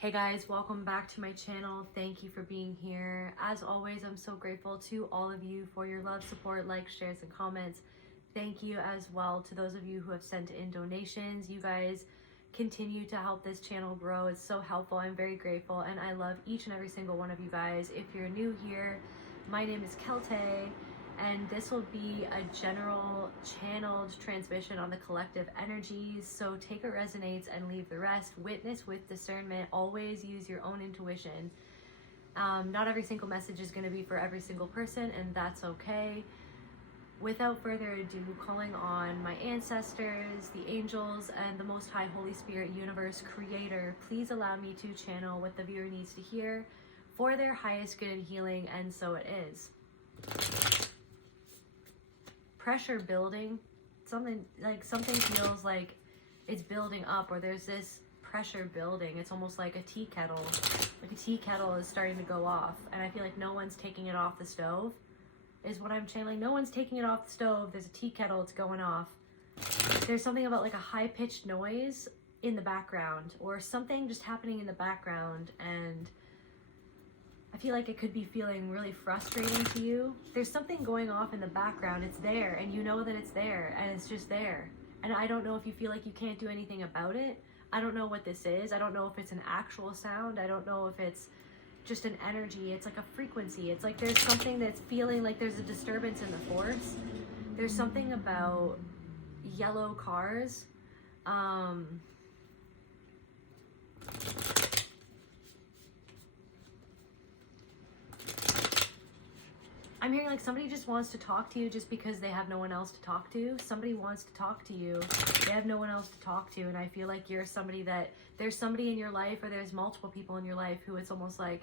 Hey guys, welcome back to my channel. Thank you for being here. As always, I'm so grateful to all of you for your love, support, likes, shares, and comments. Thank you as well to those of you who have sent in donations. You guys continue to help this channel grow. It's so helpful. I'm very grateful, and I love each and every single one of you guys. If you're new here, my name is Celtae, and this will be a general channeled transmission on the collective energies. So take what resonates and leave the rest. Witness with discernment. Always use your own intuition. Not every single message is going to be for every single person, and that's okay. Without further ado, calling on my ancestors, the angels, and the Most High Holy Spirit Universe Creator, please allow me to channel what the viewer needs to hear for their highest good and healing, and so it is. Pressure building, something feels like it's building up, or there's this pressure building. It's almost like a tea kettle. Like a tea kettle is starting to go off, and I feel like no one's taking it off the stove, is what I'm channeling. No one's taking it off the stove. There's a tea kettle, it's going off. There's something about like a high-pitched noise in the background, or something just happening in the background, and I feel like it could be feeling really frustrating to you. There's something going off in the background. It's there, and you know that it's there, and it's just there. And I don't know if you feel like you can't do anything about it. I don't know what this is. I don't know if it's an actual sound. I don't know if it's just an energy. It's like a frequency. It's like there's something that's feeling like there's a disturbance in the force. There's something about yellow cars. I'm hearing like somebody just wants to talk to you just because they have no one else to talk to. Somebody wants to talk to you. They have no one else to talk to. And I feel like you're somebody that, there's somebody in your life, or there's multiple people in your life who it's almost like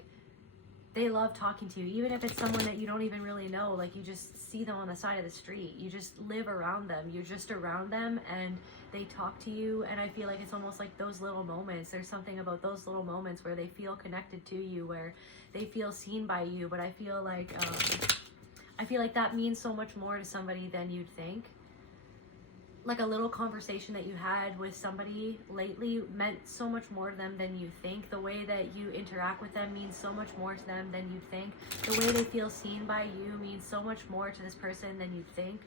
they love talking to you. Even if it's someone that you don't even really know, like you just see them on the side of the street. You just live around them. You're just around them and they talk to you. And I feel like it's almost like those little moments. There's something about those little moments where they feel connected to you, where they feel seen by you. But I feel like that means so much more to somebody than you'd think. Like a little conversation that you had with somebody lately meant so much more to them than you think. The way that you interact with them means so much more to them than you think. The way they feel seen by you means so much more to this person than you think.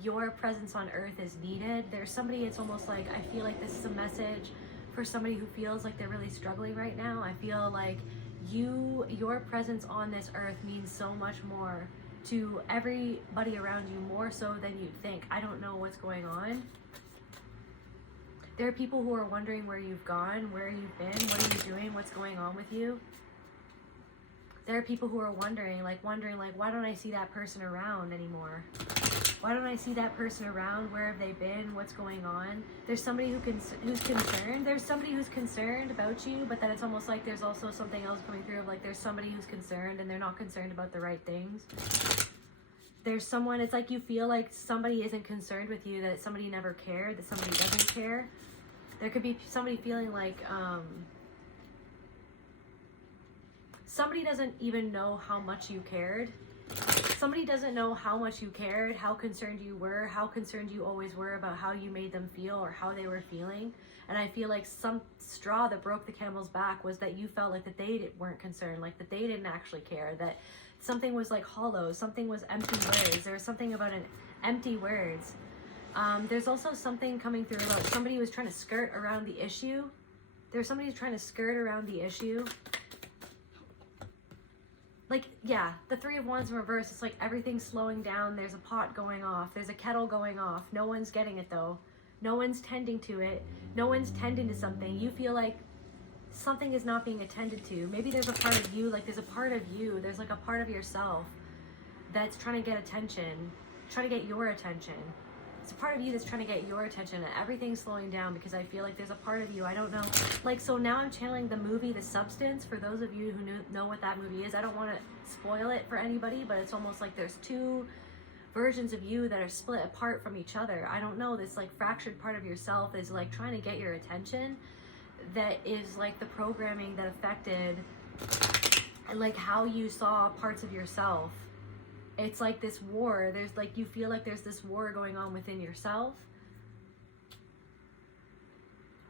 Your presence on earth is needed. There's somebody, it's almost like, I feel like this is a message for somebody who feels like they're really struggling right now. I feel like your presence on this earth means so much more to everybody around you, more so than you'd think. I don't know what's going on. There are people who are wondering where you've gone, where you've been, what are you doing, what's going on with you. There are people who are wondering, why don't I see that person around anymore? Why don't I see that person around? Where have they been? What's going on? There's somebody who's concerned. There's somebody who's concerned about you, but then it's almost like there's also something else coming through of like there's somebody who's concerned and they're not concerned about the right things. There's someone, it's like you feel like somebody isn't concerned with you, that somebody never cared, that somebody doesn't care. There could be somebody feeling like somebody doesn't even know how much you cared. Somebody doesn't know how much you cared, how concerned you were, how concerned you always were about how you made them feel or how they were feeling. And I feel like some straw that broke the camel's back was that you felt like that they weren't concerned, like that they didn't actually care, that something was like hollow, something was empty words. There was something about an empty words. There's also something coming through about somebody who was trying to skirt around the issue. There's somebody who's trying to skirt around the issue. Like, yeah, the Three of Wands in reverse, it's like everything's slowing down. There's a pot going off. There's a kettle going off. No one's getting it, though. No one's tending to it. No one's tending to something. You feel like something is not being attended to. Maybe there's a part of you, like there's a part of you, there's like a part of yourself that's trying to get attention, trying to get your attention. It's a part of you that's trying to get your attention, and everything's slowing down because I feel like there's a part of you, I don't know. Like, so now I'm channeling the movie The Substance. For those of you who know what that movie is, I don't want to spoil it for anybody, but it's almost like there's two versions of you that are split apart from each other. I don't know, this like fractured part of yourself is like trying to get your attention. That is like the programming that affected like how you saw parts of yourself. It's like this war. There's like, you feel like there's this war going on within yourself.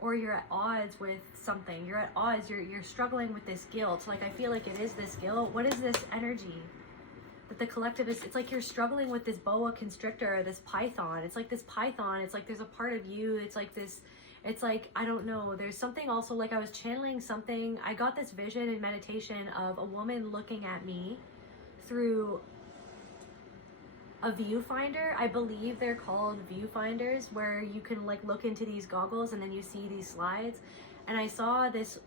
or you're at odds with something. You're at odds, you're struggling with this guilt. Like, I feel like it is this guilt. What is this energy that the collective is? It's like you're struggling with this boa constrictor, or this python. It's like this python. It's like there's a part of you. It's like this, it's like, I don't know. There's something also, like I was channeling something. I got this vision in meditation of a woman looking at me through a viewfinder. I believe they're called viewfinders, where you can like look into these goggles and then you see these slides. And I saw this,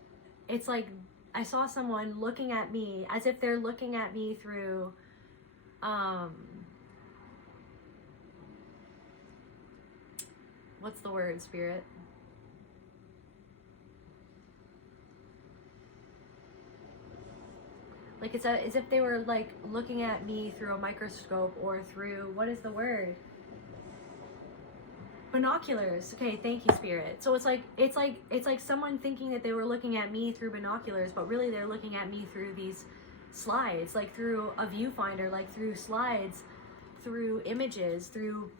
it's like I saw someone looking at me as if they're looking at me through what's the word, spirit? Like, it's as if they were like looking at me through a microscope, or through, what is the word? Binoculars. Okay, thank you, spirit. So it's like someone thinking that they were looking at me through binoculars, but really they're looking at me through these slides, like through a viewfinder, like through slides, through images, through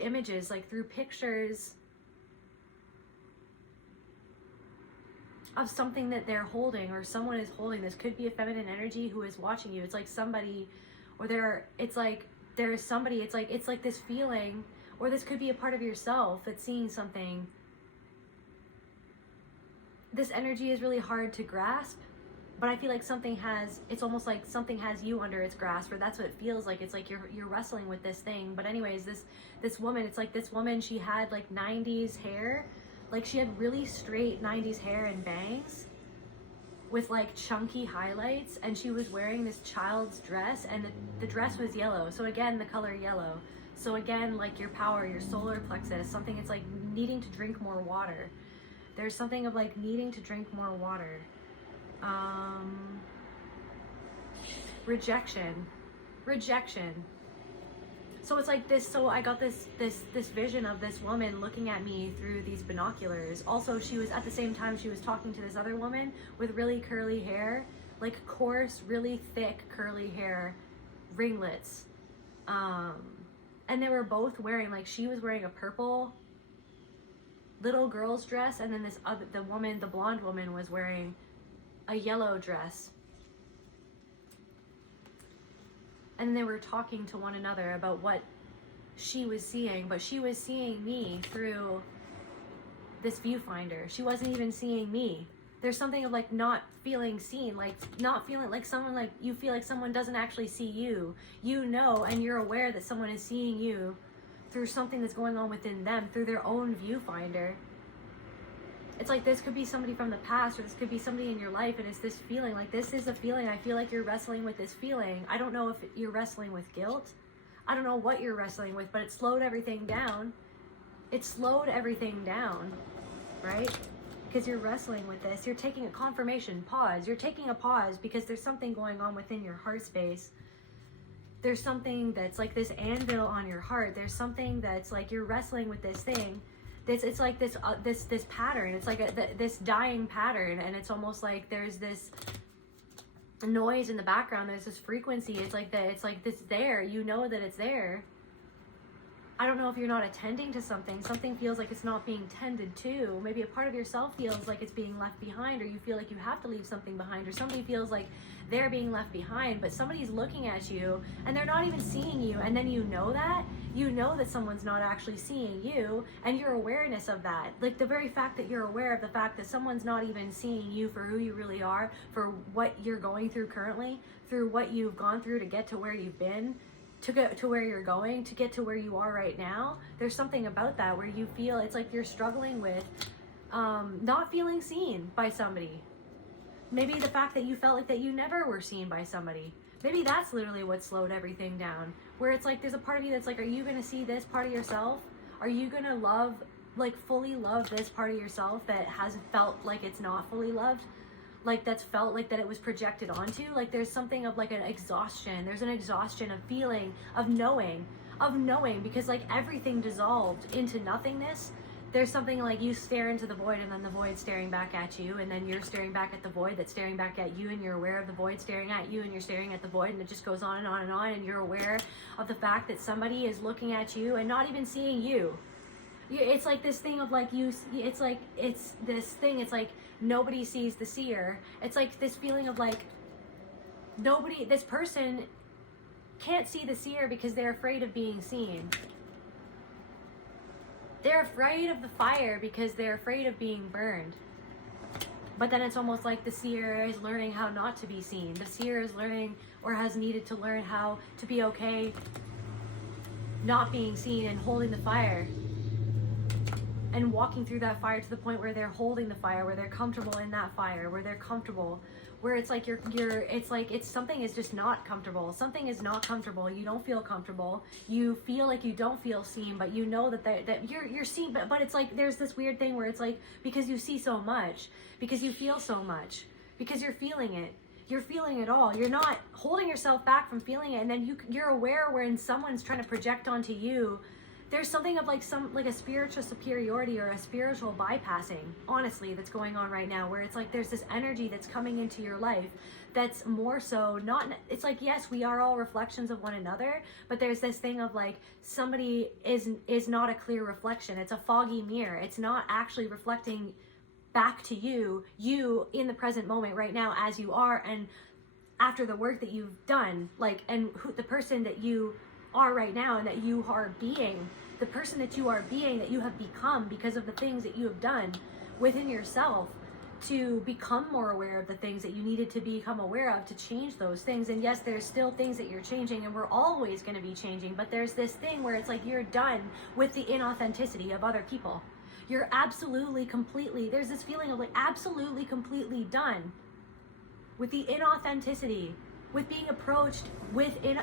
images, like through pictures of something that they're holding, or someone is holding. This could be a feminine energy who is watching you. It's like somebody, or it's like there's somebody, it's like this feeling, or this could be a part of yourself that's seeing something. This energy is really hard to grasp, but I feel like it's almost like something has you under its grasp, or that's what it feels like. It's like you're wrestling with this thing. But anyways, this woman, it's like this woman, she had like 90s hair. Like, she had really straight 90s hair and bangs with like chunky highlights, and she was wearing this child's dress, and the dress was yellow. So again, the color yellow. So again, like your power, your solar plexus, something, it's like needing to drink more water. There's something of like needing to drink more water. Rejection. So it's like this, so I got this vision of this woman looking at me through these binoculars. Also, she was, at the same time, she was talking to this other woman with really curly hair, like coarse, really thick curly hair, ringlets. And they were both wearing, like, she was wearing a purple little girl's dress, and then the blonde woman was wearing a yellow dress. And they were talking to one another about what she was seeing, but she was seeing me through this viewfinder. She wasn't even seeing me. There's something of like not feeling seen, like not feeling like someone, like you feel like someone doesn't actually see you. You know, and you're aware that someone is seeing you through something that's going on within them, through their own viewfinder. It's like this could be somebody from the past, or this could be somebody in your life, and it's this feeling, like this is a feeling. I feel like you're wrestling with this feeling. I don't know if you're wrestling with guilt. I don't know what you're wrestling with, but it slowed everything down. It slowed everything down, right? Because you're wrestling with this. You're taking a confirmation pause. You're taking a pause because there's something going on within your heart space. There's something that's like this anvil on your heart. There's something that's like you're wrestling with this thing. It's like this pattern. It's like this dying pattern, and it's almost like there's this noise in the background. There's this frequency. It's like this there. You know that it's there. I don't know if you're not attending to something. Something feels like it's not being tended to. Maybe a part of yourself feels like it's being left behind, or you feel like you have to leave something behind, or somebody feels like they're being left behind, but somebody's looking at you and they're not even seeing you. And then you know that someone's not actually seeing you, and your awareness of that, like the very fact that you're aware of the fact that someone's not even seeing you for who you really are, for what you're going through currently, through what you've gone through to get to where you've been, to get to where you're going, to get to where you are right now. There's something about that where you feel it's like you're struggling with not feeling seen by somebody. Maybe the fact that you felt like that you never were seen by somebody. Maybe that's literally what slowed everything down. Where it's like there's a part of you that's like, are you going to see this part of yourself? Are you going to love, like fully love this part of yourself that has felt like it's not fully loved? Like that's felt like that it was projected onto? Like there's something of like an exhaustion. There's an exhaustion of feeling, of knowing, because like everything dissolved into nothingness. There's something like you stare into the void, and then the void staring back at you, and then you're staring back at the void that's staring back at you, and you're aware of the void staring at you, and you're staring at the void, and it just goes on and on and on, and you're aware of the fact that somebody is looking at you and not even seeing you. It's like this thing of like it's like it's this thing. It's like nobody sees the seer. It's like this feeling of like this person can't see the seer because they're afraid of being seen. They're afraid of the fire because they're afraid of being burned. But then it's almost like the seer is learning how not to be seen. The seer is learning, or has needed to learn, how to be okay not being seen and holding the fire. And walking through that fire to the point where they're holding the fire, where they're comfortable in that fire, where they're comfortable, where it's like it's something is just not comfortable. Something is not comfortable. You don't feel comfortable. You feel like you don't feel seen, but you know that you're seen. But it's like there's this weird thing where it's like, because you see so much, because you feel so much, because you're feeling it. You're feeling it all. You're not holding yourself back from feeling it, and then you're aware when someone's trying to project onto you. There's something of like a spiritual superiority or a spiritual bypassing, honestly, that's going on right now, where it's like there's this energy that's coming into your life that's more so not, it's like, yes, we are all reflections of one another, but there's this thing of like somebody is not a clear reflection. It's a foggy mirror. It's not actually reflecting back to you in the present moment right now as you are, and after the work that you've done, like, and the person that you are right now and that you are being, the person that you are being, that you have become because of the things that you have done within yourself to become more aware of the things that you needed to become aware of to change those things. And yes, there's still things that you're changing, and we're always going to be changing, but there's this thing where it's like you're done with the inauthenticity of other people. You're absolutely, completely, there's this feeling of like absolutely, completely done with the inauthenticity, with being approached in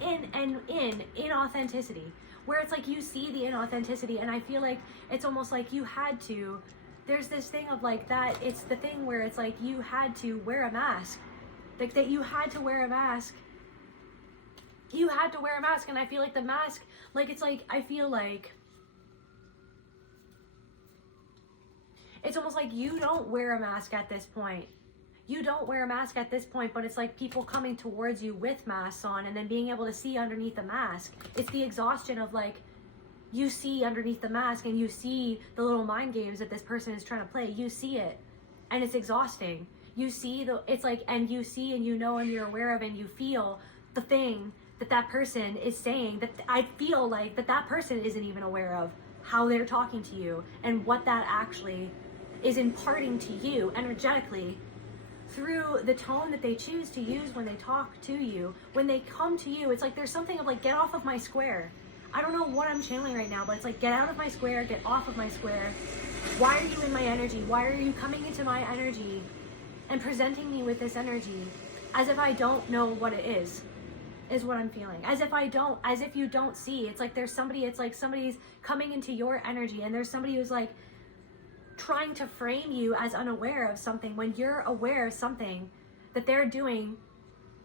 inauthenticity, where it's like you see the inauthenticity, and I feel like it's almost like you had to, there's this thing of like that, it's the thing where it's like you had to wear a mask, like that you had to wear a mask. You had to wear a mask, and I feel like the mask, like it's like, I feel like it's almost like you don't wear a mask at this point. You don't wear a mask at this point, but it's like people coming towards you with masks on and then being able to see underneath the mask. It's the exhaustion of like, you see underneath the mask and you see the little mind games that this person is trying to play. You see it, and it's exhausting. You see it's like, and you see and you know and you're aware of and you feel the thing that person is saying, that I feel like that person isn't even aware of how they're talking to you and what that actually is imparting to you energetically through the tone that they choose to use when they talk to you, when they come to you. It's like there's something of like, get off of my square. I don't know what I'm channeling right now, but it's like, get out of my square, get off of my square. Why are you in my energy? Why are you coming into my energy and presenting me with this energy as if I don't know what it is what I'm feeling. As if you don't see. It's like there's somebody, it's like somebody's coming into your energy, and there's somebody who's like trying to frame you as unaware of something when you're aware of something that they're doing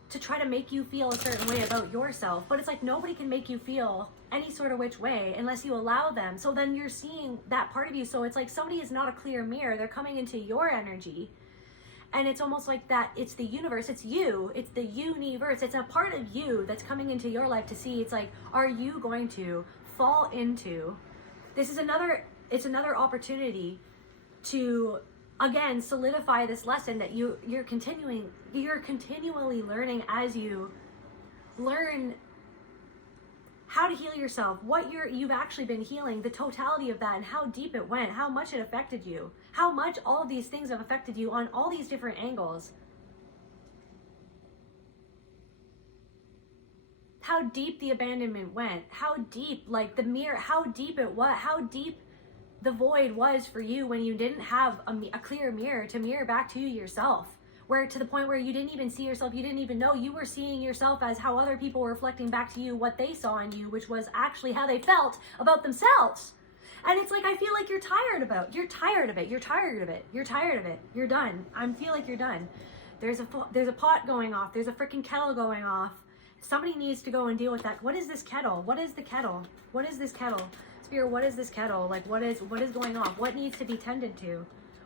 to try to make you feel a certain way about yourself. But it's like nobody can make you feel any sort of which way unless you allow them. So then you're seeing that part of you. So it's like somebody is not a clear mirror. They're coming into your energy. And it's almost like that, it's the universe, it's you, it's the universe, it's a part of you that's coming into your life to see. It's like, are you going to fall into, it's another opportunity to, again, solidify this lesson that you're continually learning as you learn how to heal yourself, what you've actually been healing, the totality of that, and how deep it went, how much it affected you, how much all of these things have affected you on all these different angles. How deep the abandonment went, how deep, like the mirror, how deep it was, how deep the void was for you when you didn't have a clear mirror to mirror back to yourself. Where to the point where you didn't even see yourself, you didn't even know, you were seeing yourself as how other people were reflecting back to you what they saw in you, which was actually how they felt about themselves. And it's like, I feel like you're tired of it, you're tired of it, you're done. I feel like you're done. There's a pot going off, there's a freaking kettle going off. Somebody needs to go and deal with that. What is this kettle? What is the kettle? What is this kettle? Spirit, what is this kettle? Like, what is going on? What needs to be tended to?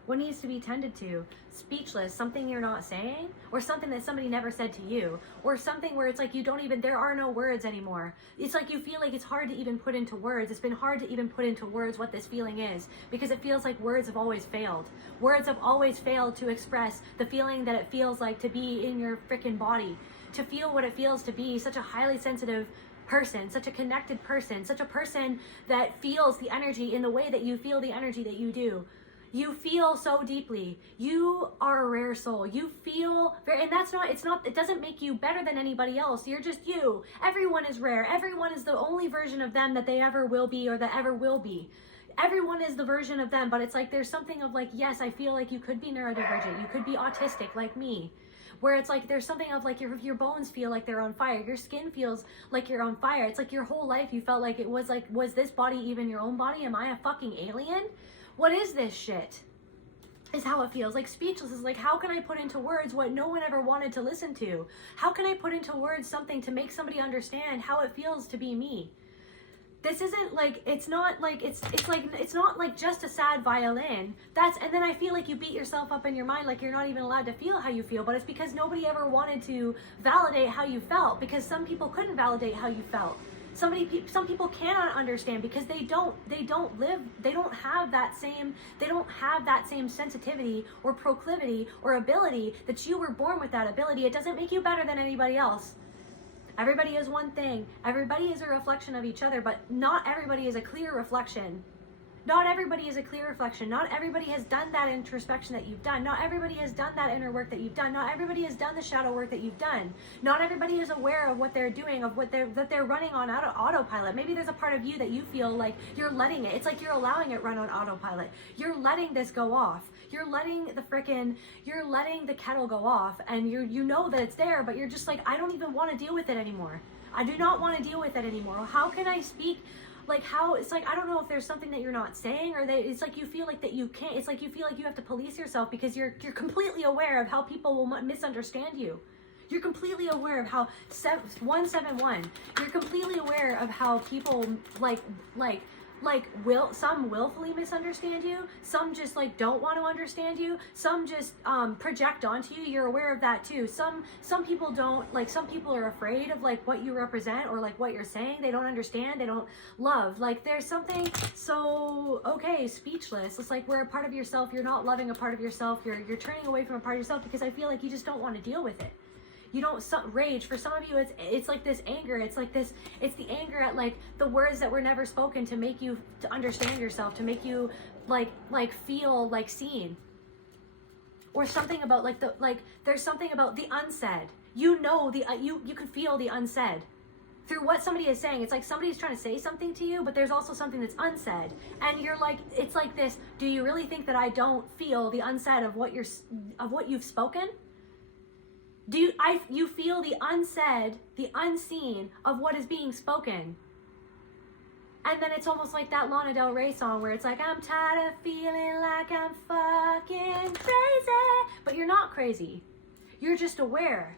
What needs to be tended to? Speechless, something you're not saying, or something that somebody never said to you, or something where it's like you don't even, there are no words anymore. It's like you feel like it's hard to even put into words. It's been hard to even put into words what this feeling is, because it feels like words have always failed. Words have always failed to express the feeling that it feels like to be in your freaking body, to feel what it feels to be such a highly sensitive person, such a connected person, such a person that feels the energy in the way that you feel the energy that you do. You feel so deeply. You are a rare soul. You feel very, and that's not, it doesn't make you better than anybody else. You're just you. Everyone is rare. Everyone is the only version of them that they ever will be or that ever will be. Everyone is the version of them, but it's like there's something of like, yes, I feel like you could be neurodivergent. You could be autistic like me. Where it's like there's something of like your bones feel like they're on fire. Your skin feels like you're on fire. It's like your whole life you felt like it was like, was this body even your own body? Am I a fucking alien? What is this shit? Is how it feels. Like speechless is like, how can I put into words what no one ever wanted to listen to? How can I put into words something to make somebody understand how it feels to be me? This isn't like, it's not like it's not like just a sad violin. And then I feel like you beat yourself up in your mind like you're not even allowed to feel how you feel, but it's because nobody ever wanted to validate how you felt, because some people couldn't validate how you felt. Some people cannot understand because they don't have that same sensitivity or proclivity or ability that you were born with. That ability, it doesn't make you better than anybody else. Everybody is one thing. Everybody is a reflection of each other, but not everybody is a clear reflection. Not everybody is a clear reflection. Not everybody has done that introspection that you've done. Not everybody has done that inner work that you've done. Not everybody has done the shadow work that you've done. Not everybody is aware of what they're doing, of what they're running on autopilot. Maybe there's a part of you that you feel like you're letting it. It's like you're allowing it run on autopilot. You're letting this go off. You're letting the kettle go off, and you know that it's there, but you're just like, I don't even want to deal with it anymore. I do not want to deal with it anymore. How can I speak? Like how, it's like, I don't know if there's something that you're not saying, or that it's like you feel like that you can't, it's like you feel like you have to police yourself because you're completely aware of how people will misunderstand you. You're completely aware of how 171, you're completely aware of how people some willfully misunderstand you, some just like don't want to understand you, some just project onto you. You're aware of that too. Some people don't, like, some people are afraid of like what you represent or like what you're saying. They don't understand, they don't love. Like there's something so, okay, speechless. It's like where a part of yourself, you're not loving a part of yourself, you're turning away from a part of yourself because I feel like you just don't want to deal with it. You don't rage. For some of you, it's like this anger. It's like this. It's the anger at like the words that were never spoken to make you to understand yourself, to make you like feel like seen, or something about there's something about the unsaid. You know you can feel the unsaid through what somebody is saying. It's like somebody's trying to say something to you, but there's also something that's unsaid, and you're like, it's like this. Do you really think that I don't feel the unsaid of what you've spoken? You feel the unsaid, the unseen of what is being spoken? And then it's almost like that Lana Del Rey song where it's like, I'm tired of feeling like I'm fucking crazy. But you're not crazy. You're just aware.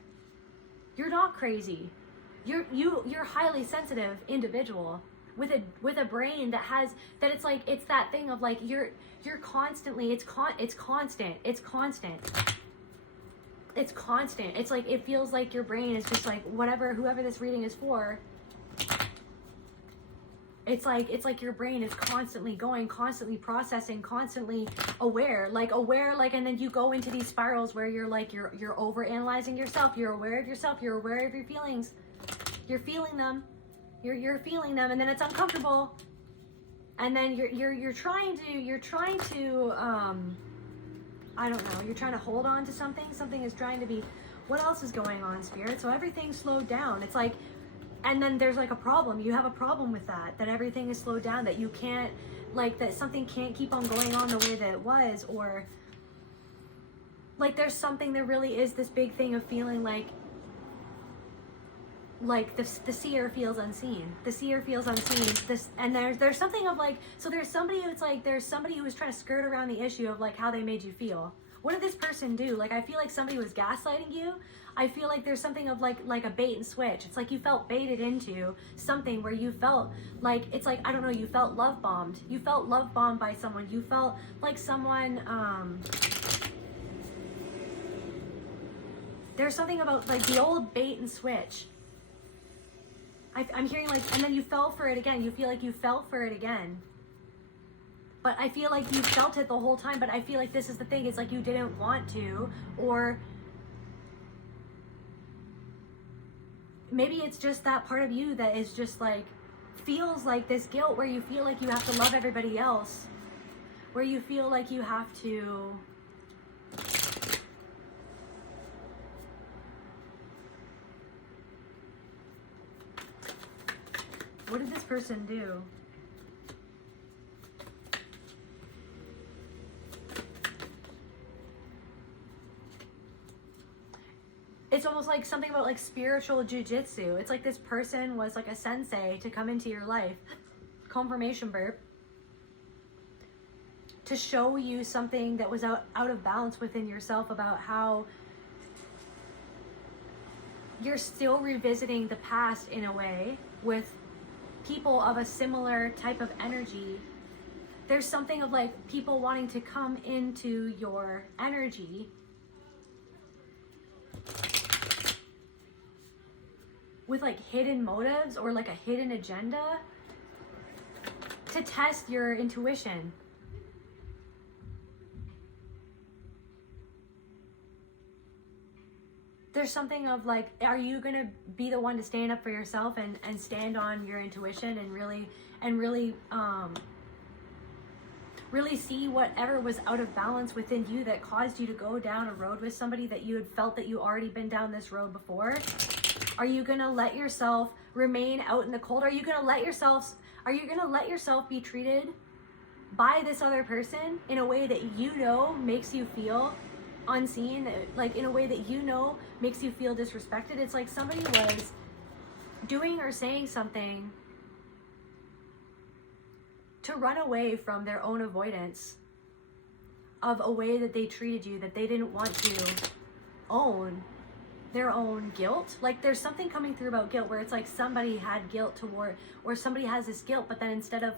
You're not crazy. You're a highly sensitive individual with a brain that has, that it's like, it's that thing of like, you're constantly, it's constant. It's constant. It's like, it feels like your brain is just like, whoever this reading is for, it's like your brain is constantly going, constantly processing, constantly aware, and then you go into these spirals where you're like, you're over analyzing yourself, you're aware of yourself, you're aware of your feelings, you're feeling them, you're feeling them, and then it's uncomfortable, and then you're trying to I don't know, you're trying to hold on to something is trying to be, what else is going on, Spirit? So everything's slowed down. It's like, and then there's like a problem. You have a problem with that everything is slowed down, that you can't, like, that something can't keep on going on the way that it was, or like there really is this big thing of feeling like the seer feels unseen. The seer feels unseen. And there's something of like, so there's somebody who is trying to skirt around the issue of like how they made you feel, What did this person do? Like, I feel like somebody was gaslighting you. I feel like there's something of like a bait and switch. It's like you felt baited into something where you felt like, it's like, I don't know, you felt love bombed. You felt love bombed by someone. You felt like someone, there's something about like the old bait and switch. I'm hearing like, and then you fell for it again. You feel like you fell for it again. But I feel like you felt it the whole time. But I feel like this is the thing. It's like you didn't want to, or maybe it's just that part of you that is just like, feels like this guilt where you feel like you have to love everybody else. Where you feel like you have to... What did this person do? It's almost like something about like spiritual jujitsu. It's like this person was like a sensei to come into your life, confirmation burp, to show you something that was out of balance within yourself about how you're still revisiting the past in a way with people of a similar type of energy. There's something of like people wanting to come into your energy with like hidden motives or like a hidden agenda to test your intuition. There's something of like, are you gonna be the one to stand up for yourself and stand on your intuition and really see whatever was out of balance within you that caused you to go down a road with somebody that you had felt that you already been down this road before? Are you gonna let yourself remain out in the cold? Are you gonna let yourself be treated by this other person in a way that you know makes you feel unseen, like in a way that you know makes you feel disrespected? It's like somebody was doing or saying something to run away from their own avoidance of a way that they treated you, that they didn't want to own their own guilt. Like there's something coming through about guilt where it's like somebody had guilt toward, or somebody has this guilt, but then instead of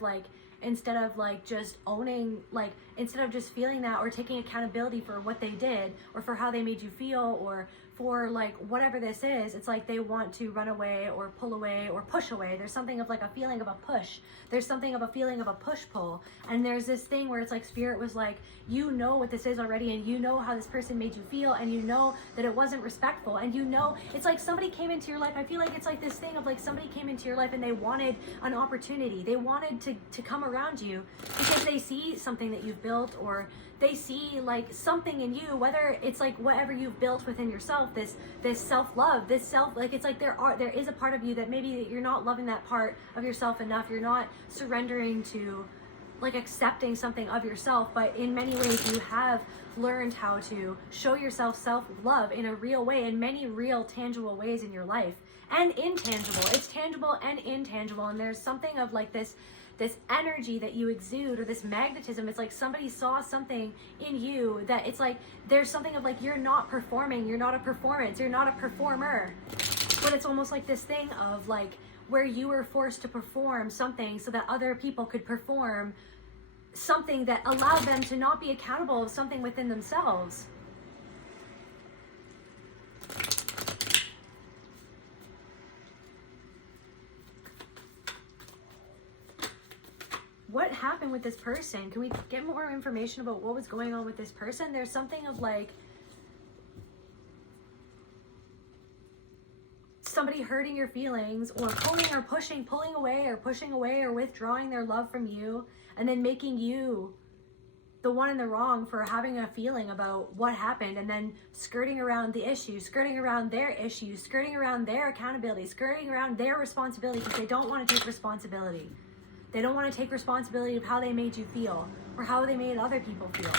just owning, like instead of just feeling that or taking accountability for what they did or for how they made you feel or for like whatever this is, it's like they want to run away or pull away or push away. There's something of like a feeling of a push. There's something of a feeling of a push pull. And there's this thing where it's like spirit was like, you know what this is already, and you know how this person made you feel, and you know that it wasn't respectful, and you know, it's like somebody came into your life. I feel like it's like this thing of like somebody came into your life and they wanted an opportunity. They wanted to come around you because they see something that you've built, or they see like something in you, whether it's like whatever you've built within yourself, this self-love, this self, like it's like there is a part of you that maybe you're not loving that part of yourself enough. You're not surrendering to like accepting something of yourself, but in many ways you have learned how to show yourself self-love in a real way, in many real tangible ways in your life, and intangible. It's tangible and intangible, and there's something of like this energy that you exude, or this magnetism. It's like somebody saw something in you that it's like there's something of like you're not performing, you're not a performance, you're not a performer, but it's almost like this thing of like where you were forced to perform something so that other people could perform something that allowed them to not be accountable of something within themselves. What happened with this person? Can we get more information about what was going on with this person? There's something of like somebody hurting your feelings, or pulling or pushing, pulling away or pushing away or withdrawing their love from you, and then making you the one in the wrong for having a feeling about what happened, and then skirting around the issue, skirting around their issues, skirting around their accountability, skirting around their responsibility because they don't want to take responsibility. They don't want to take responsibility of how they made you feel or how they made other people feel.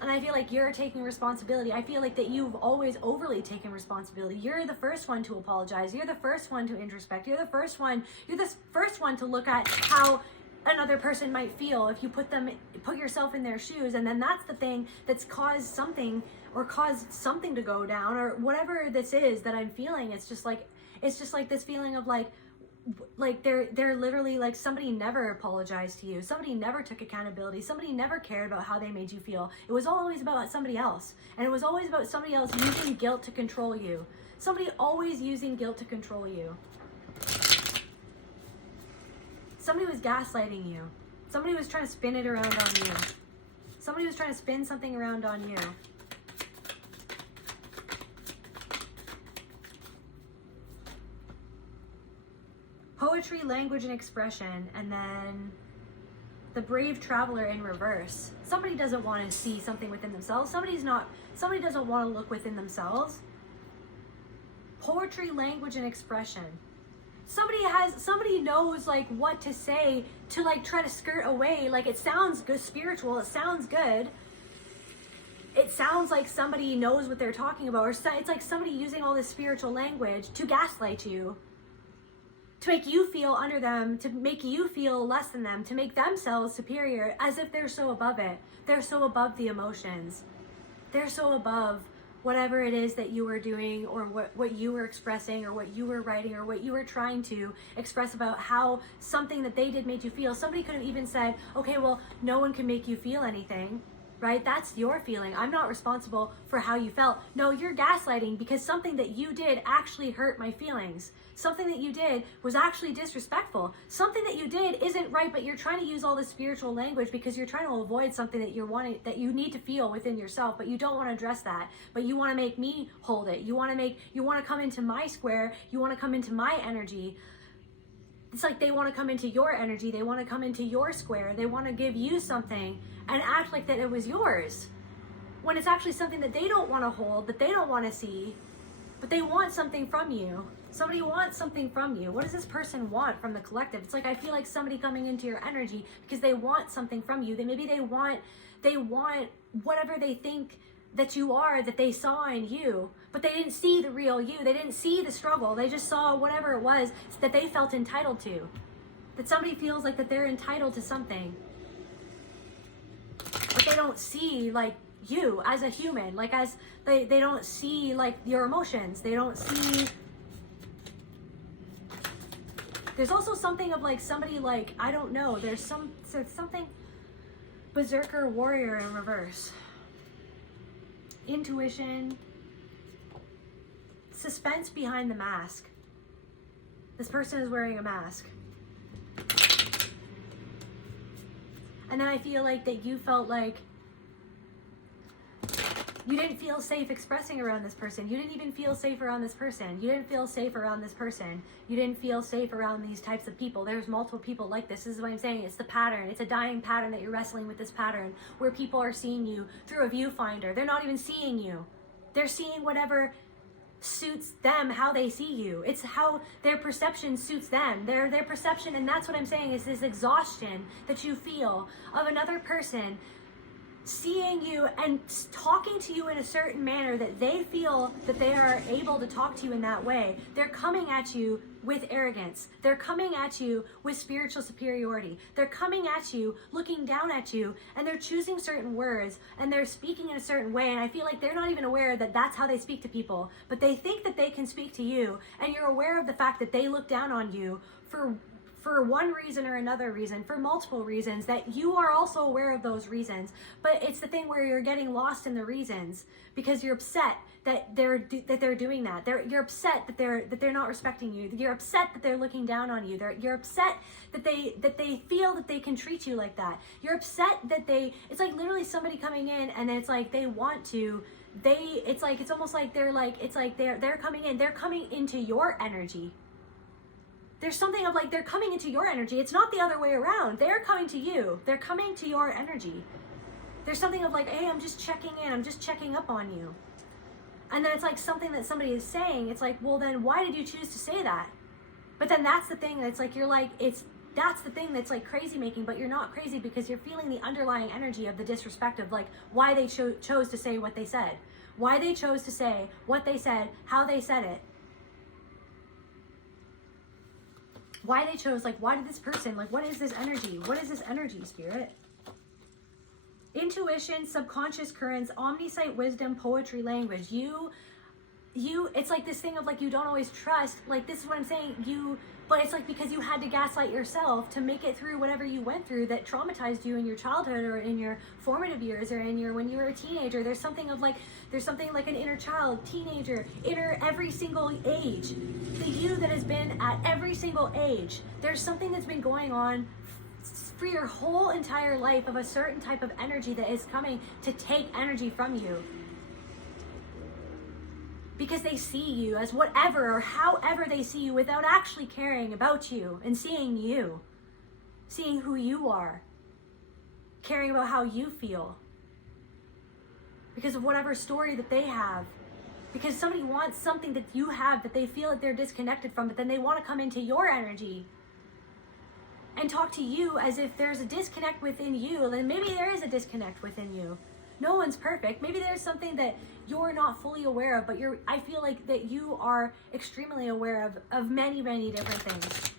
And I feel like you're taking responsibility. I feel like that you've always overly taken responsibility. You're the first one to apologize. You're the first one to introspect. You're the first one to look at how another person might feel if you put yourself in their shoes. And then that's the thing that's caused something to go down, or whatever this is that I'm feeling. It's just like this feeling of like they're literally like, somebody never apologized to you, somebody never took accountability, somebody never cared about how they made you feel. It was always about somebody else, and it was always about somebody else using guilt to control you. Somebody always using guilt to control you. Somebody was gaslighting you. Somebody was trying to spin it around on you. Somebody was trying to spin something around on you. Poetry, language, and expression, and then the brave traveler in reverse. Somebody doesn't want to see something within themselves. Somebody doesn't want to look within themselves. Poetry, language, and expression. Somebody knows like what to say to like try to skirt away. Like, it sounds good, spiritual, it sounds good. It sounds like somebody knows what they're talking about, or it's like somebody using all this spiritual language to gaslight you, to make you feel under them, to make you feel less than them, to make themselves superior, as if they're so above it. They're so above the emotions. They're so above whatever it is that you were doing, or what you were expressing, or what you were writing, or what you were trying to express about how something that they did made you feel. Somebody could have even said, okay, well, no one can make you feel anything, right? That's your feeling. I'm not responsible for how you felt. No, you're gaslighting, because something that you did actually hurt my feelings. Something that you did was actually disrespectful. Something that you did isn't right, but you're trying to use all this spiritual language because you're trying to avoid something that that you need to feel within yourself, but you don't want to address that. But you want to make me hold it. You want to come into my square. You want to come into my energy. It's like they want to come into your energy. They want to come into your square. They want to give you something and act like that it was yours, when it's actually something that they don't want to hold, that they don't want to see, but they want something from you. Somebody wants something from you. What does this person want from the collective? It's like, I feel like somebody coming into your energy because they want something from you. Maybe they want whatever they think that you are, that they saw in you, but they didn't see the real you. They didn't see the struggle. They just saw whatever it was that they felt entitled to. That somebody feels like that they're entitled to something, but they don't see like you as a human, like as they don't see like your emotions. They don't see. There's also something of like somebody like, I don't know, there's something berserker warrior in reverse. Intuition, suspense behind the mask. This person is wearing a mask. And then I feel like that you felt like you didn't feel safe expressing around this person. You didn't even feel safe around this person. You didn't feel safe around this person. You didn't feel safe around these types of people. There's multiple people like this. This is what I'm saying. It's the pattern. It's a dying pattern that you're wrestling with, this pattern where people are seeing you through a viewfinder. They're not even seeing you. They're seeing whatever suits them, how they see you. It's how their perception suits them. Their perception, and that's what I'm saying, is this exhaustion that you feel of another person seeing you and talking to you in a certain manner that they feel that they are able to talk to you in that way. They're coming at you with arrogance. They're coming at you with spiritual superiority. They're coming at you, looking down at you, and they're choosing certain words, and they're speaking in a certain way, and I feel like they're not even aware that that's how they speak to people, but they think that they can speak to you, and you're aware of the fact that they look down on you for one reason or another reason, for multiple reasons, that you are also aware of those reasons. But it's the thing where you're getting lost in the reasons because you're upset that they're doing that. You're upset that they're not respecting you. You're upset that they're looking down on you. You're upset that they feel that they can treat you like that. You're upset that it's like literally somebody coming in and it's like they want to. It's almost like they're coming in. They're coming into your energy. There's something of like, they're coming into your energy. It's not the other way around. They're coming to you. They're coming to your energy. There's something of like, hey, I'm just checking in. I'm just checking up on you. And then it's like something that somebody is saying. It's like, well, then why did you choose to say that? But then that's the thing that's like, you're like, that's the thing that's like crazy making, but you're not crazy because you're feeling the underlying energy of the disrespect of like why they chose to say what they said. Why they chose to say what they said, how they said it. why they chose, like, why did this person, like, what is this energy? What is this energy, Spirit? Intuition, subconscious currents, omniscient wisdom, poetry, language. You, it's like this thing of like, you don't always trust, like, this is what I'm saying, but it's like because you had to gaslight yourself to make it through whatever you went through that traumatized you in your childhood or in your formative years or in your, when you were a teenager. There's something like an inner child, teenager, inner every single age. The you that has been at every single age. There's something that's been going on for your whole entire life of a certain type of energy that is coming to take energy from you. Because they see you as whatever or however they see you without actually caring about you and seeing you. Seeing who you are. Caring about how you feel. Because of whatever story that they have. Because somebody wants something that you have that they feel that they're disconnected from, but then they want to come into your energy and talk to you as if there's a disconnect within you. Then maybe there is a disconnect within you. No one's perfect. Maybe there's something that you're not fully aware of, but I feel like that you are extremely aware of many, many different things.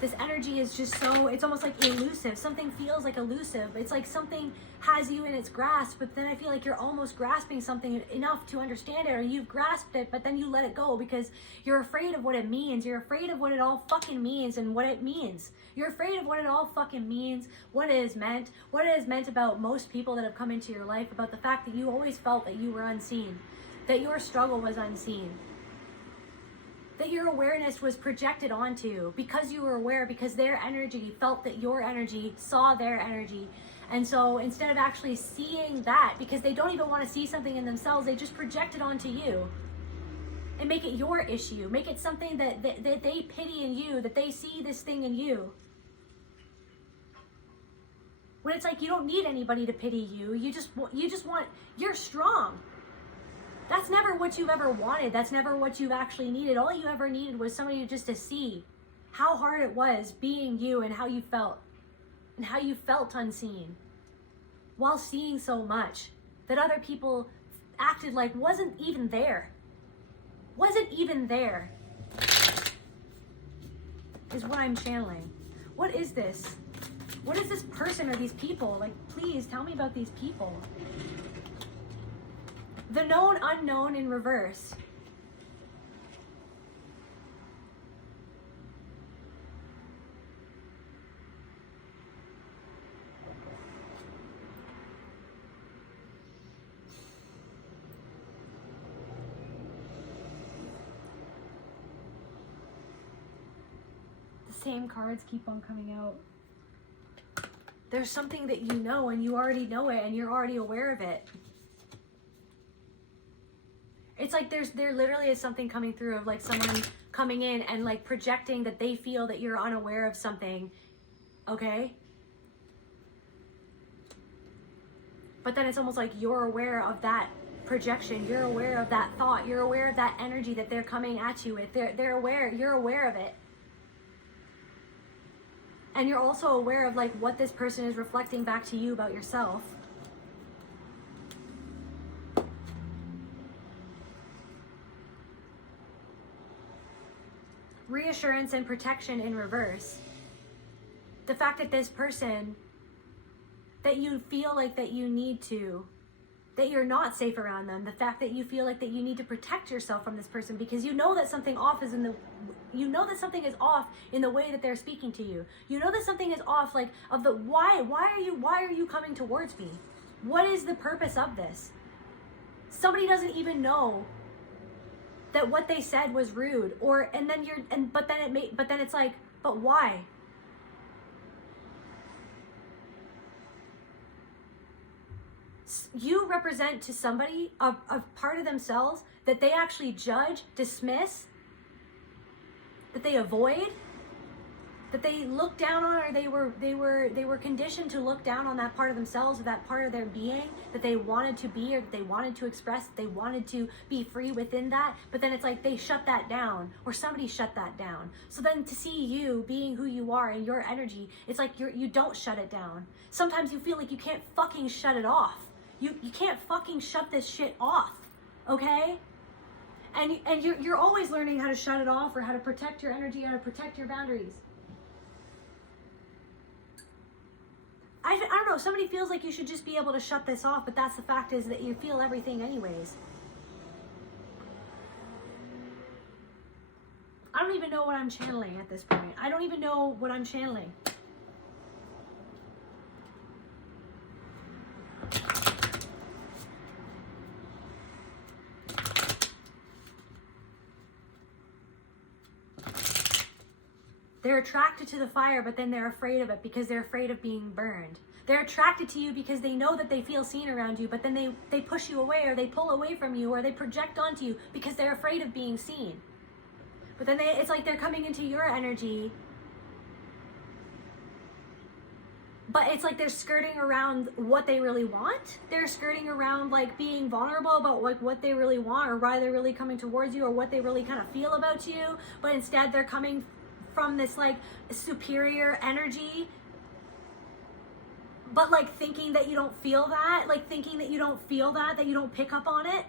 This energy is just so, it's almost like elusive. Something feels like elusive. It's like something has you in its grasp, but then I feel like you're almost grasping something enough to understand it, or you've grasped it, but then you let it go because you're afraid of what it means. You're afraid of what it all fucking means and what it means. You're afraid of what it all fucking means, what it is meant about most people that have come into your life, about the fact that you always felt that you were unseen, that your struggle was unseen. That your awareness was projected onto because you were aware, because their energy felt that your energy saw their energy. And so instead of actually seeing that, because they don't even want to see something in themselves, they just project it onto you and make it your issue. Make it something that they pity in you, that they see this thing in you. When it's like you don't need anybody to pity you. You just want, you're strong. That's never what you've ever wanted. That's never what you've actually needed. All you ever needed was somebody just to see how hard it was being you and how you felt. And how you felt unseen. While seeing so much that other people acted like wasn't even there. Wasn't even there. Is what I'm channeling. What is this? What is this person or these people? Like, please tell me about these people. The known unknown in reverse. The same cards keep on coming out. There's something that you know and you already know it and you're already aware of it. It's like there literally is something coming through of like someone coming in and like projecting that they feel that you're unaware of something, okay? But then it's almost like you're aware of that projection, you're aware of that thought, you're aware of that energy that they're coming at you with. They're aware, you're aware of it. And you're also aware of like what this person is reflecting back to you about yourself. Reassurance and protection in reverse. The fact that this person, that you feel like that you need to, that you're not safe around them. The fact that you feel like that you need to protect yourself from this person because you know that something off is you know that something is off in the way that they're speaking to you. You know that something is off, like of the why are you coming towards me? What is the purpose of this? Somebody doesn't even know that what they said was rude, but then it's like, but why? You represent to somebody a part of themselves that they actually judge, dismiss, that they avoid, that they look down on, or they were conditioned to look down on that part of themselves, or that part of their being that they wanted to be, or that they wanted to express, that they wanted to be free within that. But then it's like they shut that down, or somebody shut that down. So then to see you being who you are and your energy, it's like you don't shut it down. Sometimes you feel like you can't fucking shut it off. You can't fucking shut this shit off, okay? And you're always learning how to shut it off, or how to protect your energy, how to protect your boundaries. I don't know, somebody feels like you should just be able to shut this off, but that's the fact, is that you feel everything anyways. I don't even know what I'm channeling at this point. I don't even know what I'm channeling. They're attracted to the fire, but then they're afraid of it because they're afraid of being burned. They're attracted to you because they know that they feel seen around you, but then they push you away, or they pull away from you, or they project onto you because they're afraid of being seen. But then it's like they're coming into your energy, but it's like they're skirting around what they really want. They're skirting around like being vulnerable about like what they really want, or why they're really coming towards you, or what they really kind of feel about you. But instead they're coming from this like superior energy, but like thinking that you don't feel that, that you don't pick up on it.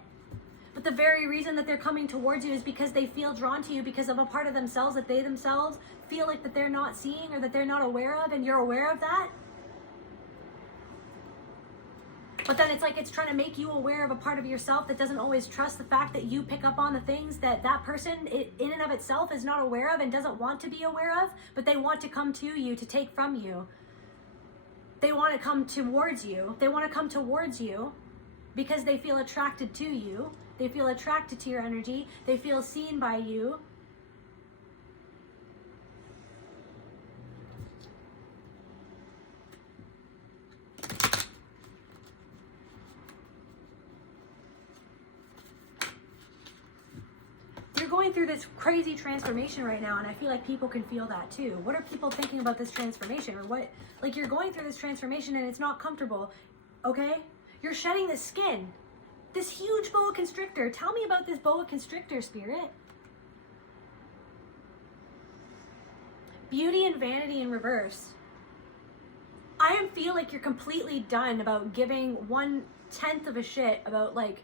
But the very reason that they're coming towards you is because they feel drawn to you because of a part of themselves that they themselves feel like that they're not seeing, or that they're not aware of, and you're aware of that. But then it's like it's trying to make you aware of a part of yourself that doesn't always trust the fact that you pick up on the things that that person in and of itself is not aware of and doesn't want to be aware of, but they want to come to you to take from you. They want to come towards you. They want to come towards you because they feel attracted to you. They feel attracted to your energy. They feel seen by you. Going through this crazy transformation right now, and I feel like people can feel that too. What are people thinking about this transformation? Or what, like, you're going through this transformation and it's not comfortable, okay? You're shedding this skin, this huge boa constrictor. Tell me about this boa constrictor, Spirit. Beauty and vanity in reverse. I feel like you're completely done about giving 1/10 of a shit about, like,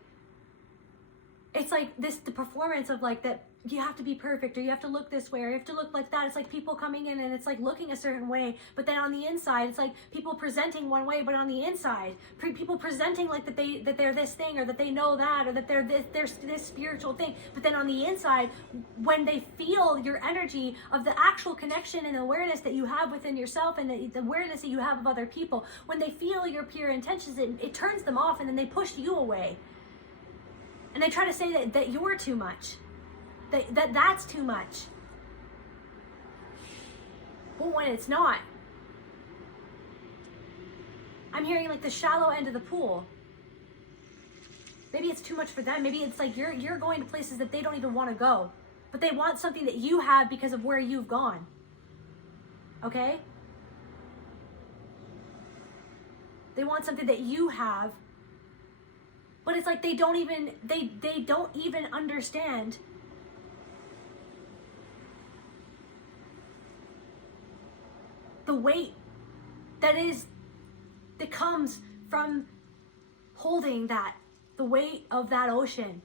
it's like the performance of like that you have to be perfect, or you have to look this way, or you have to look like that. It's like people coming in and it's like looking a certain way, but then on the inside it's like people presenting one way, but on the inside people presenting like that they're this thing, or that they know that, or that they're this spiritual thing, but then on the inside, when they feel your energy of the actual connection and awareness that you have within yourself, and the awareness that you have of other people, when they feel your pure intentions, it turns them off, and then they push you away. And they try to say that you're too much, that's too much. But when it's not, I'm hearing like the shallow end of the pool. Maybe it's too much for them. Maybe it's like you're going to places that they don't even want to go, but they want something that you have because of where you've gone. Okay? They want something that you have. But it's like they don't even understand the weight that comes from holding that, the weight of that ocean,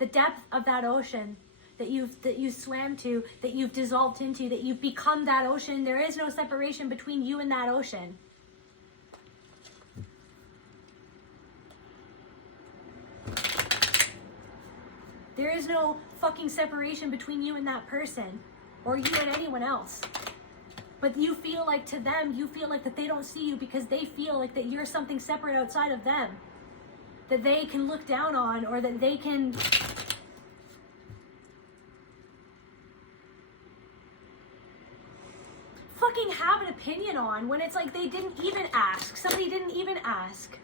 the depth of that ocean that you swam to, that you've dissolved into, that you've become that ocean. There is no separation between you and that ocean. There is no fucking separation between you and that person, or you and anyone else. But you feel like to them, you feel like that they don't see you because they feel like that you're something separate outside of them, that they can look down on, or that they can fucking have an opinion on, when it's like they didn't even ask. Somebody didn't even ask.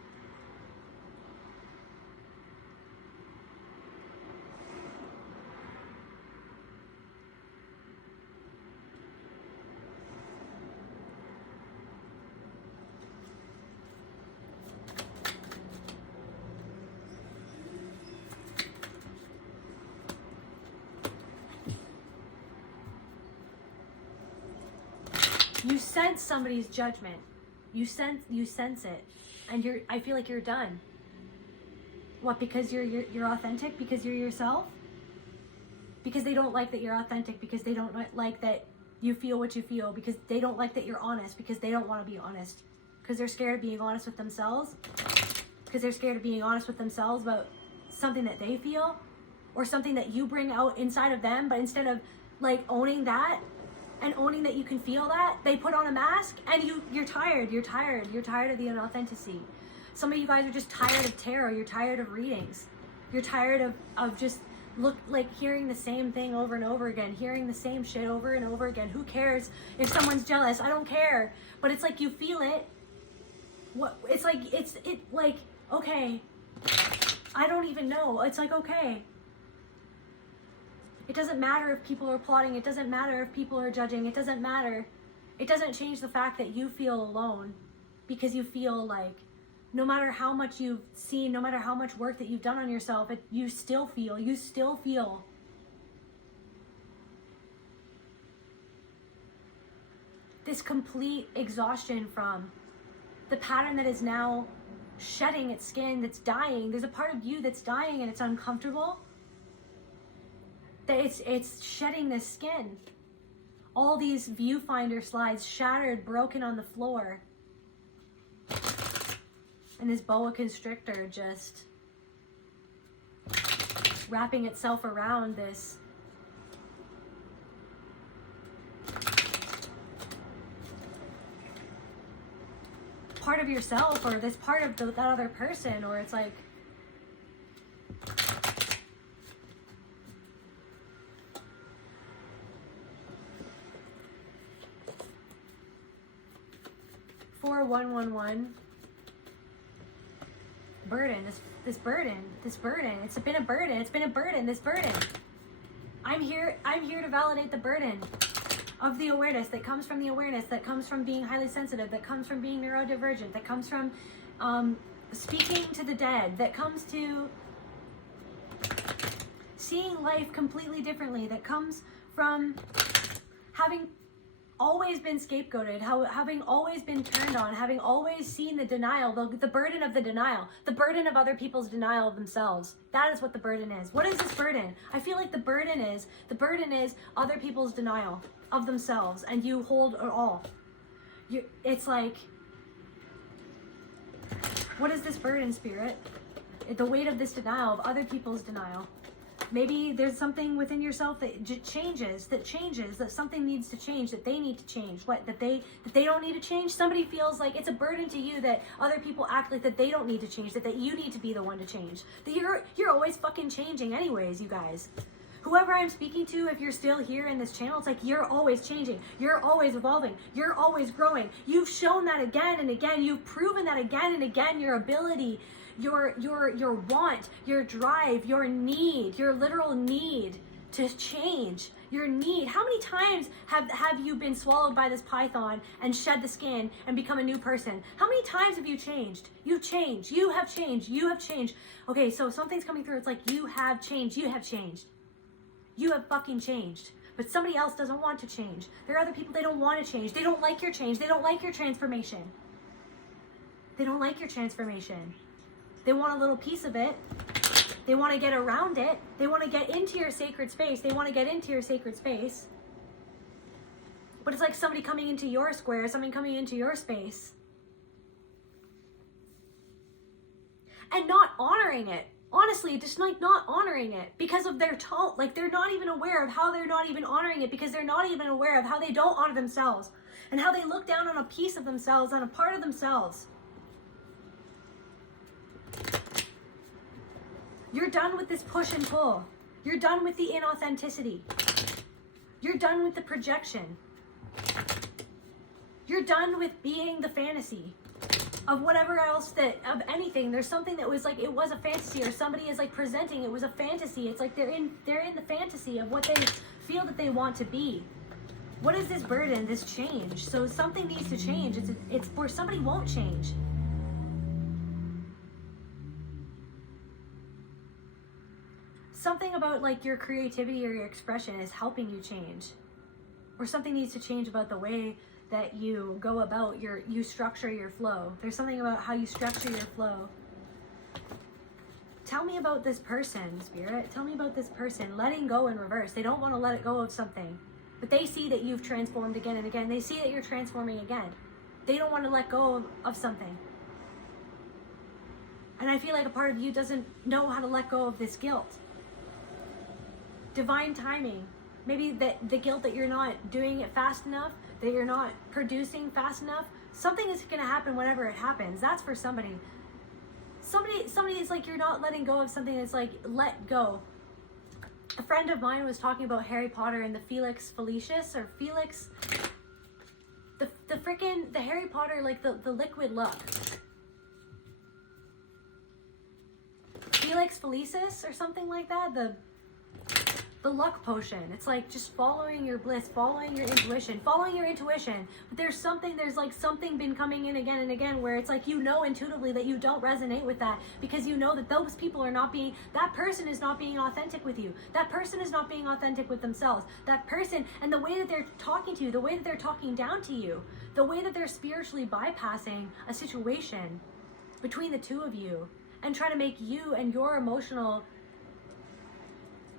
You sense somebody's judgment. You sense it. And I feel like you're done. What, because you're authentic? Because you're yourself? Because they don't like that you're authentic, because they don't like that you feel what you feel, because they don't like that you're honest, because they don't want to be honest, because they're scared of being honest with themselves, because they're scared of being honest with themselves about something that they feel or something that you bring out inside of them. But instead of like owning that and owning that you can feel that, they put on a mask, and you're tired of the inauthenticity. Some of you guys are just tired of tarot. You're tired of readings. You're tired of just hearing the same thing over and over again, hearing the same shit over and over again. Who cares if someone's jealous? I don't care. But it's like you feel it. It's like okay, I don't even know. It's like, okay. It doesn't matter if people are plotting. It doesn't matter if people are judging. It doesn't matter. It doesn't change the fact that you feel alone, because you feel like no matter how much you've seen, no matter how much work that you've done on yourself, you still feel this complete exhaustion from the pattern that is now shedding its skin, that's dying. There's a part of you that's dying, and it's uncomfortable. That it's shedding this skin. All these viewfinder slides shattered, broken on the floor. And this boa constrictor just wrapping itself around this part of yourself, or this part of that other person, or it's like, for 111 burden, this burden. It's been a burden. This burden. I'm here to validate the burden of the awareness that comes from being highly sensitive, that comes from being neurodivergent, that comes from speaking to the dead, that comes to seeing life completely differently, that comes from having always been scapegoated, having always been turned on, having always seen the denial, the burden of the denial, the burden of other people's denial of themselves. That is what the burden is. What is this burden? I feel like the burden is other people's denial of themselves, and you hold it all. It's like, what is this burden, Spirit? The weight of this denial, of other people's denial. Maybe there's something within yourself that changes, that something needs to change, that they need to change. What, that they don't need to change? Somebody feels like it's a burden to you that other people act like that they don't need to change, that you need to be the one to change. That you're always fucking changing anyways, you guys. Whoever I'm speaking to, if you're still here in this channel, it's like you're always changing. You're always evolving. You're always growing. You've shown that again and again. You've proven that again and again. Your ability, your want, your drive, your need, your literal need to change, your need. How many times have you been swallowed by this python and shed the skin and become a new person? How many times have you changed? You've changed. You have changed. You have changed. Okay, so something's coming through. It's like you have changed. You have changed. You have fucking changed. But somebody else doesn't want to change. There are other people, they don't want to change. They don't like your change. They don't like your transformation. They don't like your transformation. They want a little piece of it. They want to get around it. They want to get into your sacred space. They want to get into your sacred space. But it's like somebody coming into your square, somebody coming into your space, and not honoring it. Honestly, just like not honoring it because of their tone. Like they're not even aware of how they're not even honoring it, because they're not even aware of how they don't honor themselves and how they look down on a piece of themselves, on a part of themselves. You're done with this push and pull. You're done with the inauthenticity. You're done with the projection. You're done with being the fantasy of whatever else, of anything. There's something that was like, it was a fantasy, or somebody is like presenting it was a fantasy. It's like they're in the fantasy of what they feel that they want to be. What is this burden, this change? So something needs to change. It's for somebody won't change. Something about like your creativity or your expression is helping you change. Or something needs to change about the way that you go about you structure your flow. There's something about how you structure your flow tell me about this person, Spirit. Tell me about this person. Letting go in reverse. They don't want to let it go of something. But they see that you've transformed again and again. They see that you're transforming again. They don't want to let go of something. And I feel like a part of you doesn't know how to let go of this guilt. Divine timing. Maybe the guilt that you're not doing it fast enough, that you're not producing fast enough. Something is going to happen whenever it happens. That's for somebody. Somebody is like, you're not letting go of something that's like, let go. A friend of mine was talking about Harry Potter and the Felix Felicis, or Felix, the Harry Potter, like the liquid luck. Felix Felicis or something like that, the luck potion. It's like just following your bliss, following your intuition. But there's like something been coming in again and again where it's like, you know, intuitively that you don't resonate with that, because you know that those people are not being, that person is not being authentic with you. That person is not being authentic with themselves. That person, and the way that they're talking to you, the way that they're talking down to you, the way that they're spiritually bypassing a situation between the two of you and trying to make you and your emotional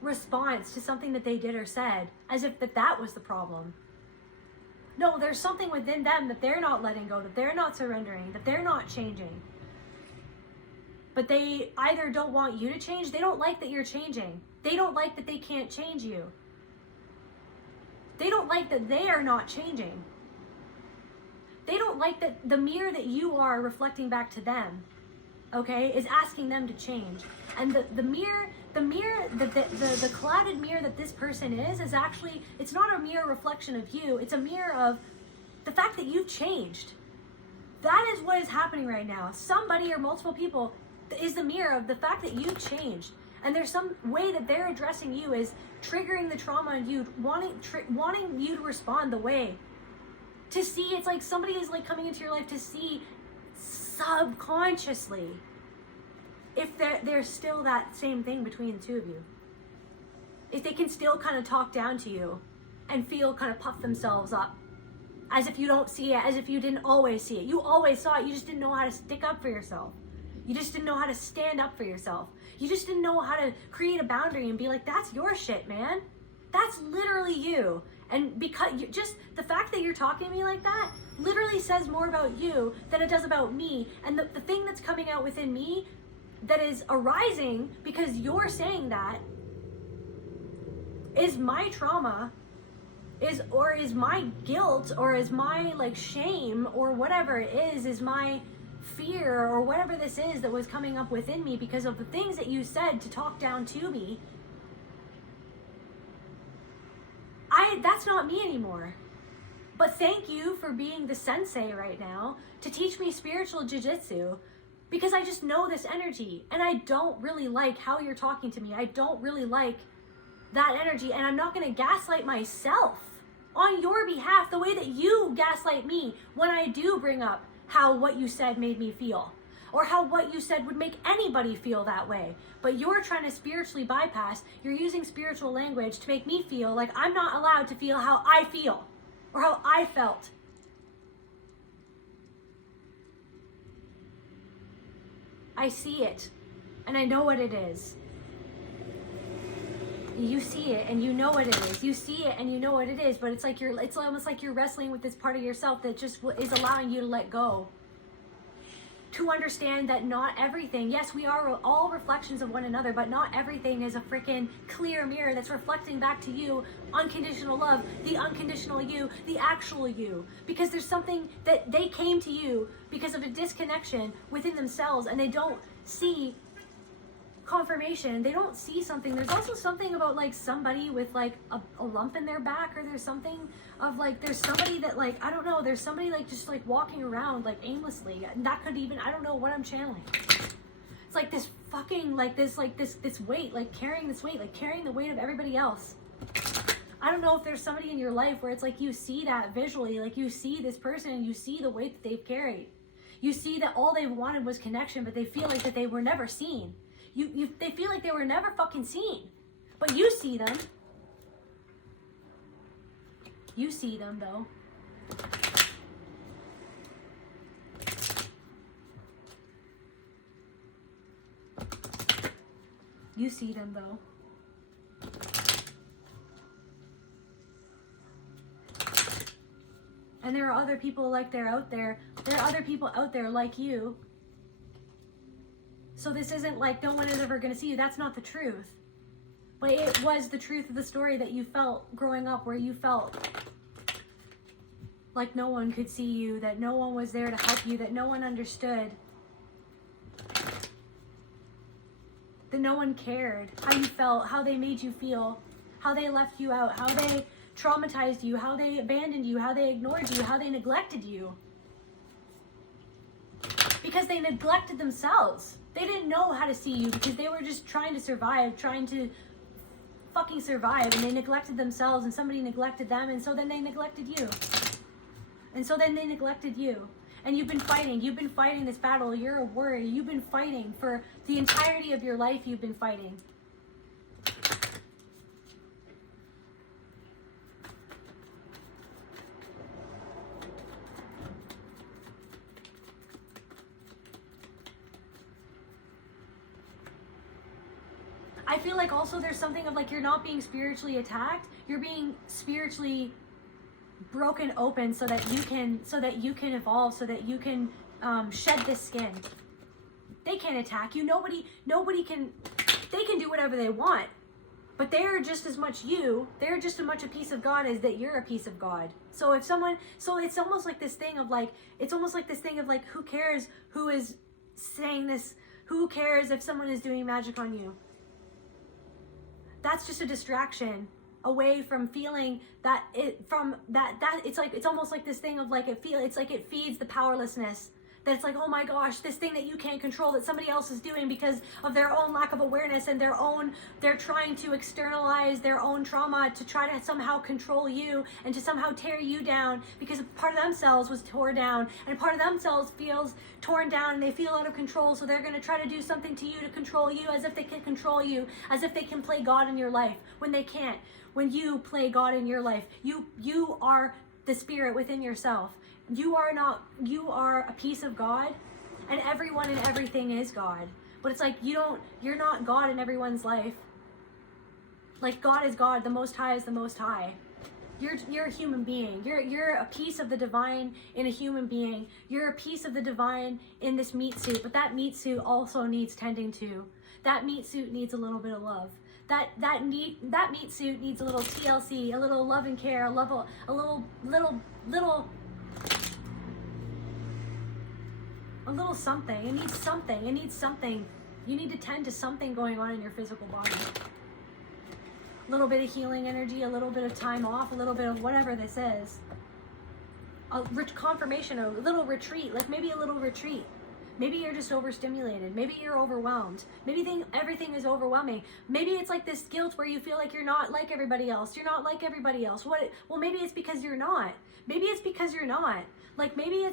response to something that they did or said as if that was the problem. No, there's something within them that they're not letting go, that they're not surrendering, that they're not changing. But they either don't want you to change, they don't like that you're changing. They don't like that they can't change you. They don't like that they are not changing. They don't like that the mirror that you are reflecting back to them, okay, is asking them to change. And the clouded mirror that this person is actually, it's not a mirror reflection of you. It's a mirror of the fact that you've changed. That is what is happening right now. Somebody or multiple people is the mirror of the fact that you've changed. And there's some way that they're addressing you is triggering the trauma in you, wanting you to respond the way. To see, it's like somebody is like coming into your life to see subconsciously if there's still that same thing between the two of you. If they can still kind of talk down to you and feel kind of puff themselves up as if you don't see it, as if you didn't always see it. You always saw it, you just didn't know how to stick up for yourself. You just didn't know how to stand up for yourself. You just didn't know how to create a boundary and be like, that's your shit, man. That's literally you. And because just the fact that you're talking to me like that literally says more about you than it does about me. And the thing that's coming out within me that is arising because you're saying that is my trauma, is my guilt, or is my like shame, or whatever it is my fear, or whatever this is that was coming up within me because of the things that you said to talk down to me. That's not me anymore. But thank you for being the sensei right now to teach me spiritual jiu-jitsu, because I just know this energy and I don't really like how you're talking to me. I don't really like that energy, and I'm not going to gaslight myself on your behalf the way that you gaslight me when I do bring up how what you said made me feel, or how what you said would make anybody feel that way. But you're trying to spiritually bypass, you're using spiritual language to make me feel like I'm not allowed to feel how I feel, or how I felt. I see it, and I know what it is. You see it, and you know what it is. You see it, and you know what it is, but it's almost like you're wrestling with this part of yourself that just is allowing you to let go. To understand that not everything, yes, we are all reflections of one another, but not everything is a freaking clear mirror that's reflecting back to you unconditional love, the unconditional you, the actual you. Because there's something that they came to you because of a disconnection within themselves, and they don't see confirmation. They don't see something. There's also something about like somebody with like a lump in their back, or there's something of like, there's somebody that like, I don't know, there's somebody like just like walking around like aimlessly, and that could even, I don't know what I'm channeling. It's like this fucking like this weight, like carrying this weight, like carrying the weight of everybody else. I don't know if there's somebody in your life where it's like you see that visually, like you see this person and you see the weight that they've carried. You see that all they wanted was connection, but they feel like that they were never seen. They feel like they were never fucking seen, but you see them. You see them though. You see them though. And there are other people like they're out there. There are other people out there like you. So this isn't like no one is ever going to see you. That's not the truth. But it was the truth of the story that you felt growing up, where you felt like no one could see you, that no one was there to help you, that no one understood, that no one cared how you felt, how they made you feel, how they left you out, how they traumatized you, how they abandoned you, how they ignored you, how they neglected you. Because they neglected themselves. They didn't know how to see you because they were just trying to survive, trying to fucking survive, and they neglected themselves, and somebody neglected them, and so then they neglected you. And so then they neglected you. And you've been fighting this battle. You're a warrior. You've been fighting for the entirety of your life. You've been fighting. I feel like also there's something of like you're not being spiritually attacked. You're being spiritually broken open so that you can evolve, so that you can shed this skin. They can't attack you. Nobody can. They can do whatever they want, but they're just as much you. They're just as much a piece of God as that you're a piece of God. So if someone, so it's almost like this thing of like, who cares who is saying this? Who cares if someone is doing magic on you? That's just a distraction away from feeling that it's almost like this thing of like it feeds the powerlessness, that it's like, oh my gosh, this thing that you can't control that somebody else is doing because of their own lack of awareness and they're trying to externalize their own trauma to try to somehow control you and to somehow tear you down, because a part of themselves was torn down and a part of themselves feels torn down and they feel out of control, so they're going to try to do something to you to control you, as if they can control you, as if they can play God in your life, when they can't. When you play God in your life, you are the spirit within yourself. You are a piece of God, and everyone and everything is God. But it's like you're not God in everyone's life. Like God is God, the Most High is the Most High. You're a human being. You're a piece of the divine in a human being. You're a piece of the divine in this meat suit, but that meat suit also needs tending to. That meat suit needs a little bit of love. That meat suit needs a little TLC, a little love and care, a little something. It needs something. You need to tend to something going on in your physical body. A little bit of healing energy, a little bit of time off, a little bit of whatever this is. A confirmation, a little retreat, like maybe a little retreat. Maybe you're just overstimulated. Maybe you're overwhelmed. Maybe everything is overwhelming. Maybe it's like this guilt where you feel like you're not like everybody else. You're not like everybody else. Well, maybe it's because you're not. Maybe it's because you're not. Like maybe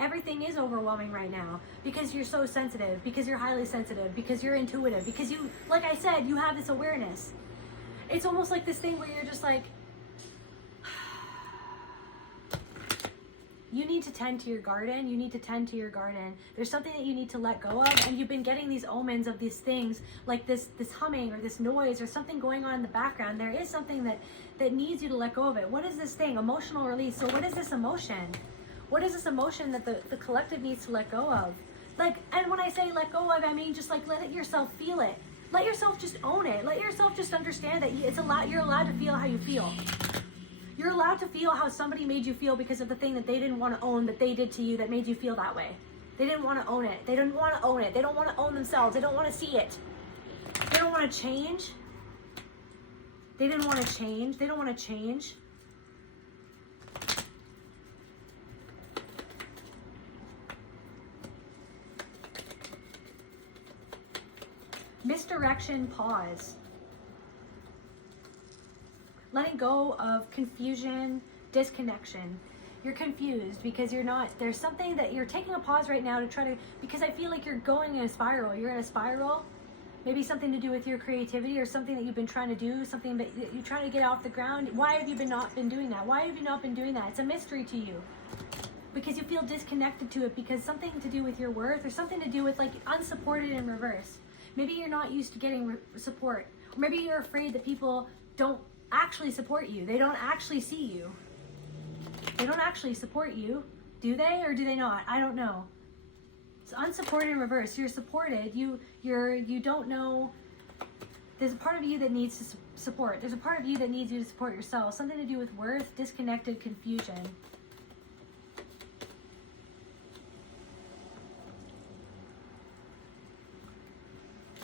everything is overwhelming right now because you're so sensitive, because you're highly sensitive, because you're intuitive, because you, like I said, you have this awareness. It's almost like this thing where you're just like, you need to tend to your garden. You need to tend to your garden. There's something that you need to let go of, and you've been getting these omens of these things, like this humming or this noise or something going on in the background. There is something that needs you to let go of it. What is this thing? Emotional release. So what is this emotion? What is this emotion that the collective needs to let go of? Like, and when I say let go of, I mean just like let yourself feel it. Let yourself just own it. Let yourself just understand that you're allowed to feel how you feel. You're allowed to feel how somebody made you feel because of the thing that they didn't want to own, that they did to you, that made you feel that way. They didn't want to own it. They didn't want to own it. They don't want to own themselves. They don't want to see it. They don't want to change. They didn't want to change. They don't want to change. Misdirection, pause. Letting go of confusion, disconnection. You're confused because you're not, there's something that you're taking a pause right now to try to, because I feel like you're going in a spiral. You're in a spiral. Maybe something to do with your creativity or something that you've been trying to do, something that you're trying to get off the ground. Why have you not been doing that? Why have you not been doing that? It's a mystery to you. Because you feel disconnected to it, because something to do with your worth or something to do with like unsupported in reverse. Maybe you're not used to getting support. Or maybe you're afraid that people don't actually support you. They don't actually see you. They don't actually support you. Do they or do they not? I don't know. It's unsupported in reverse. You're supported. You don't know. There's a part of you that needs to support. There's a part of you that needs you to support yourself. Something to do with worth, disconnected, confusion.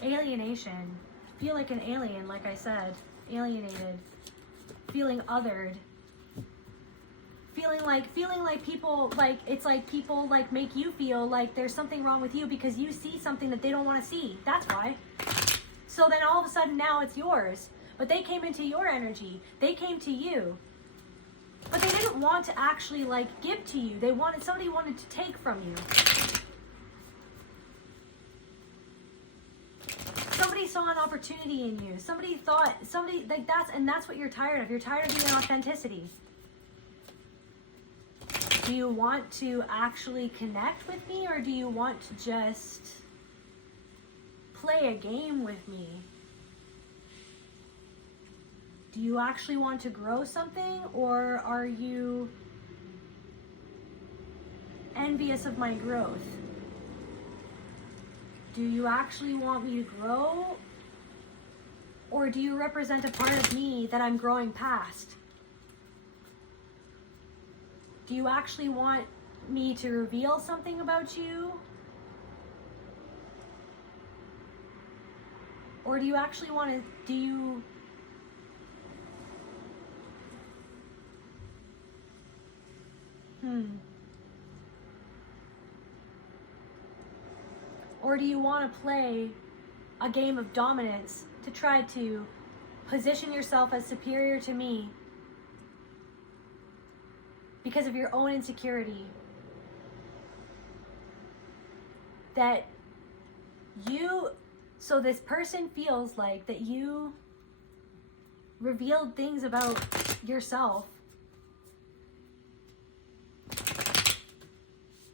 Alienation. Feel like an alien, like I said. Alienated. Feeling othered. Feeling like people, like, it's like people, like, make you feel like there's something wrong with you because you see something that they don't want to see. That's why. So then all of a sudden now it's yours. But they came into your energy. They came to you. But they didn't want to actually, like, give to you. Somebody wanted to take from you. Somebody saw an opportunity in you. Somebody, like, that's what you're tired of. You're tired of being authenticity. Do you want to actually connect with me, or do you want to just play a game with me? Do you actually want to grow something, or are you envious of my growth? Do you actually want me to grow, or do you represent a part of me that I'm growing past? Do you actually want me to reveal something about you? Or do you actually want to, Or do you want to play a game of dominance to try to position yourself as superior to me because of your own insecurity? So this person feels like that you revealed things about yourself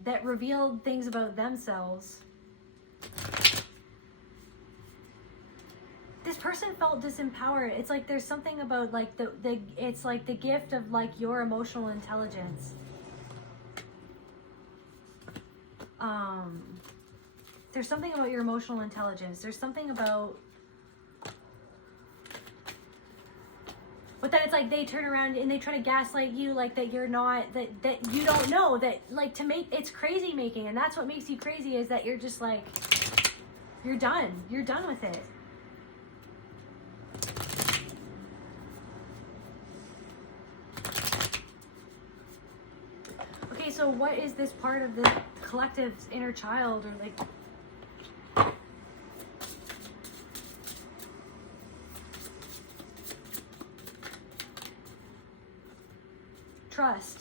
that revealed things about themselves. This person felt disempowered. It's like there's something about like it's like the gift of like your emotional intelligence. There's something about your emotional intelligence. There's something about, but then it's like they turn around and they try to gaslight you, like that you're not, that you don't know, that like to make, it's crazy making, and that's what makes you crazy, is that you're just like, you're done with it. Okay, so what is this part of the collective's inner child, or like, trust.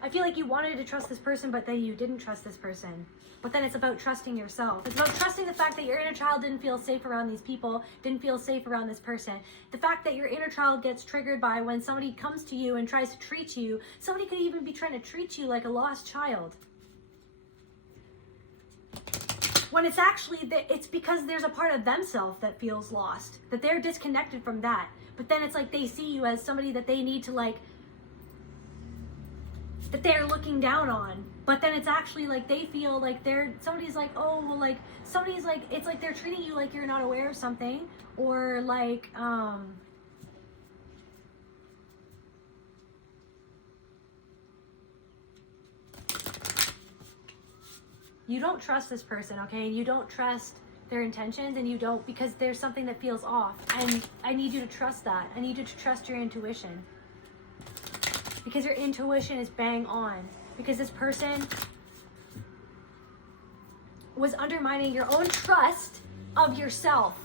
I feel like you wanted to trust this person, but then you didn't trust this person. But then it's about trusting yourself. It's about trusting the fact that your inner child didn't feel safe around these people, didn't feel safe around this person. The fact that your inner child gets triggered by when somebody comes to you and tries to treat you. Somebody could even be trying to treat you like a lost child. When it's actually, it's because there's a part of themselves that feels lost. That they're disconnected from that. But then it's like they see you as somebody that they need to like, that they're looking down on. But then it's actually like they feel like somebody's like, oh, well, like, somebody's like, it's like they're treating you like you're not aware of something, or like, you don't trust this person, okay? You don't trust their intentions, and you don't, because there's something that feels off, and I need you to trust that. I need you to trust your intuition. Because your intuition is bang on. Because this person was undermining your own trust of yourself.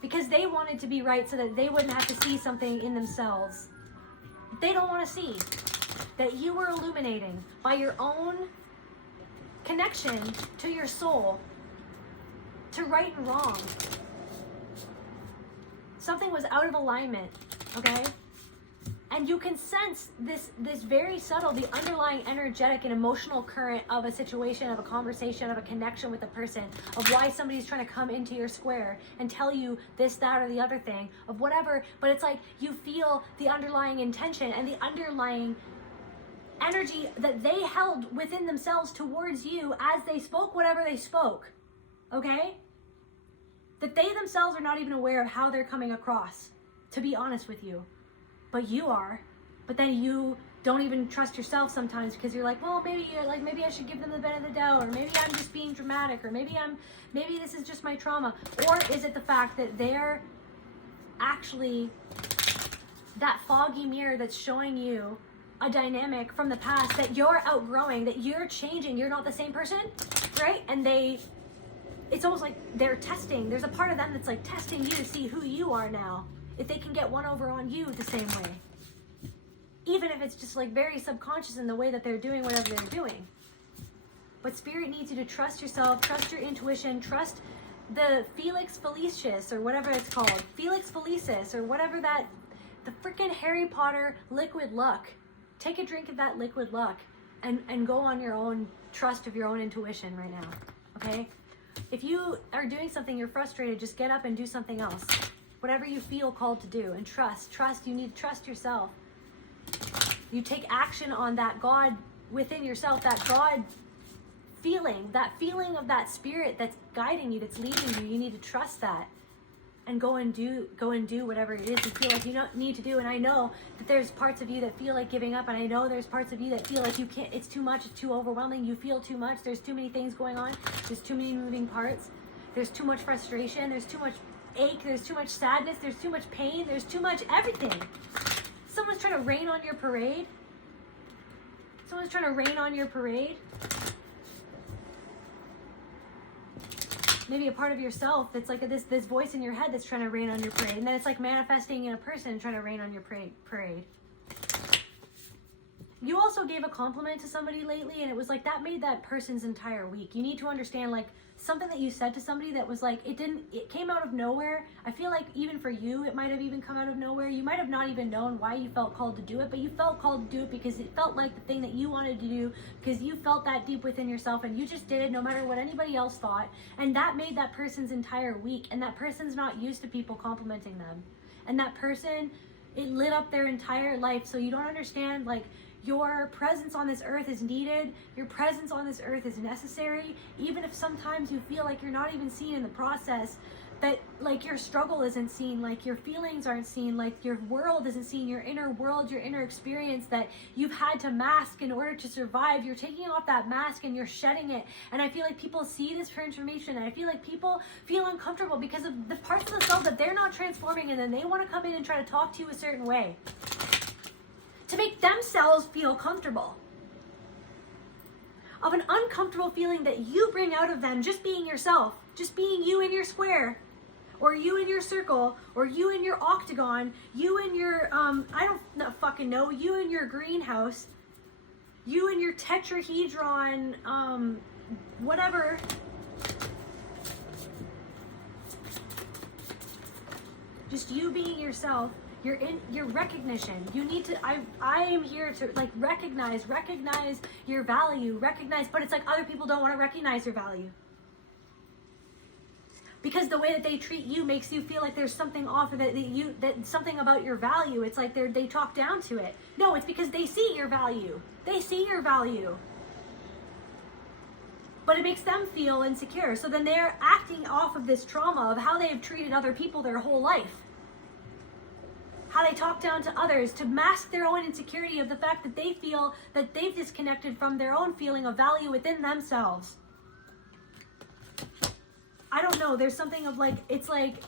Because they wanted to be right so that they wouldn't have to see something in themselves they don't want to see. That you were illuminating by your own connection to your soul, to right and wrong. Something was out of alignment, okay? And you can sense this very subtle, the underlying energetic and emotional current of a situation, of a conversation, of a connection with a person, of why somebody's trying to come into your square and tell you this, that, or the other thing, of whatever. But it's like you feel the underlying intention and the underlying energy that they held within themselves towards you as they spoke whatever they spoke. Okay? That they themselves are not even aware of how they're coming across, to be honest with you. But you are. But then you don't even trust yourself sometimes because you're like, well, maybe I should give them the benefit of the doubt, or maybe I'm just being dramatic, or maybe this is just my trauma. Or is it the fact that they're actually that foggy mirror that's showing you a dynamic from the past that you're outgrowing, that you're changing, you're not the same person, right? And it's almost like they're testing. There's a part of them that's like testing you to see who you are now. If they can get one over on you the same way. Even if it's just like very subconscious in the way that they're doing whatever they're doing. But Spirit needs you to trust yourself, trust your intuition, trust the Felix Felicis, or whatever it's called. Felix Felicis, or whatever the freaking Harry Potter liquid luck. Take a drink of that liquid luck and go on your own trust of your own intuition right now. Okay? If you are doing something, you're frustrated, just get up and do something else. Whatever you feel called to do, and trust, you need to trust yourself. You take action on that God within yourself, that God feeling of that Spirit that's guiding you, that's leading you. You need to trust that and go and do whatever it is you feel like you need to do. And I know that there's parts of you that feel like giving up, and I know there's parts of you that feel like you can't, it's too much, it's too overwhelming, you feel too much, there's too many things going on, there's too many moving parts, there's too much frustration, there's too much ache, there's too much sadness, there's too much pain, there's too much everything. Someone's trying to rain on your parade. Maybe a part of yourself that's like this voice in your head that's trying to rain on your parade, and then it's like manifesting in a person trying to rain on your parade. You also gave a compliment to somebody lately, and it was like that made that person's entire week. You need to understand, like, something that you said to somebody that was like, it came out of nowhere. I feel like even for you, it might have even come out of nowhere. You might have not even known why you felt called to do it, but you felt called to do it because it felt like the thing that you wanted to do, because you felt that deep within yourself, and you just did it no matter what anybody else thought. And that made that person's entire week. And that person's not used to people complimenting them. And that person, it lit up their entire life. So you don't understand, like, your presence on this earth is needed. Your presence on this earth is necessary. Even if sometimes you feel like you're not even seen in the process, that like your struggle isn't seen, like your feelings aren't seen, like your world isn't seen, your inner world, your inner experience that you've had to mask in order to survive. You're taking off that mask and you're shedding it. And I feel like people see this transformation, and I feel like people feel uncomfortable because of the parts of themselves that they're not transforming, and then they want to come in and try to talk to you a certain way to make themselves feel comfortable. Of an uncomfortable feeling that you bring out of them just being yourself, just being you in your square, or you in your circle, or you in your octagon, you in your, I don't fucking know, you in your greenhouse, you in your tetrahedron, whatever. Just you being yourself. Your recognition. You need to, I am here to like recognize your value, but it's like other people don't want to recognize your value. Because the way that they treat you makes you feel like there's something off of it, that something about your value. It's like they talk down to it. No, it's because they see your value. They see your value. But it makes them feel insecure. So then they're acting off of this trauma of how they've treated other people their whole life. How they talk down to others to mask their own insecurity of the fact that they feel that they've disconnected from their own feeling of value within themselves. I don't know, there's something of like, it's like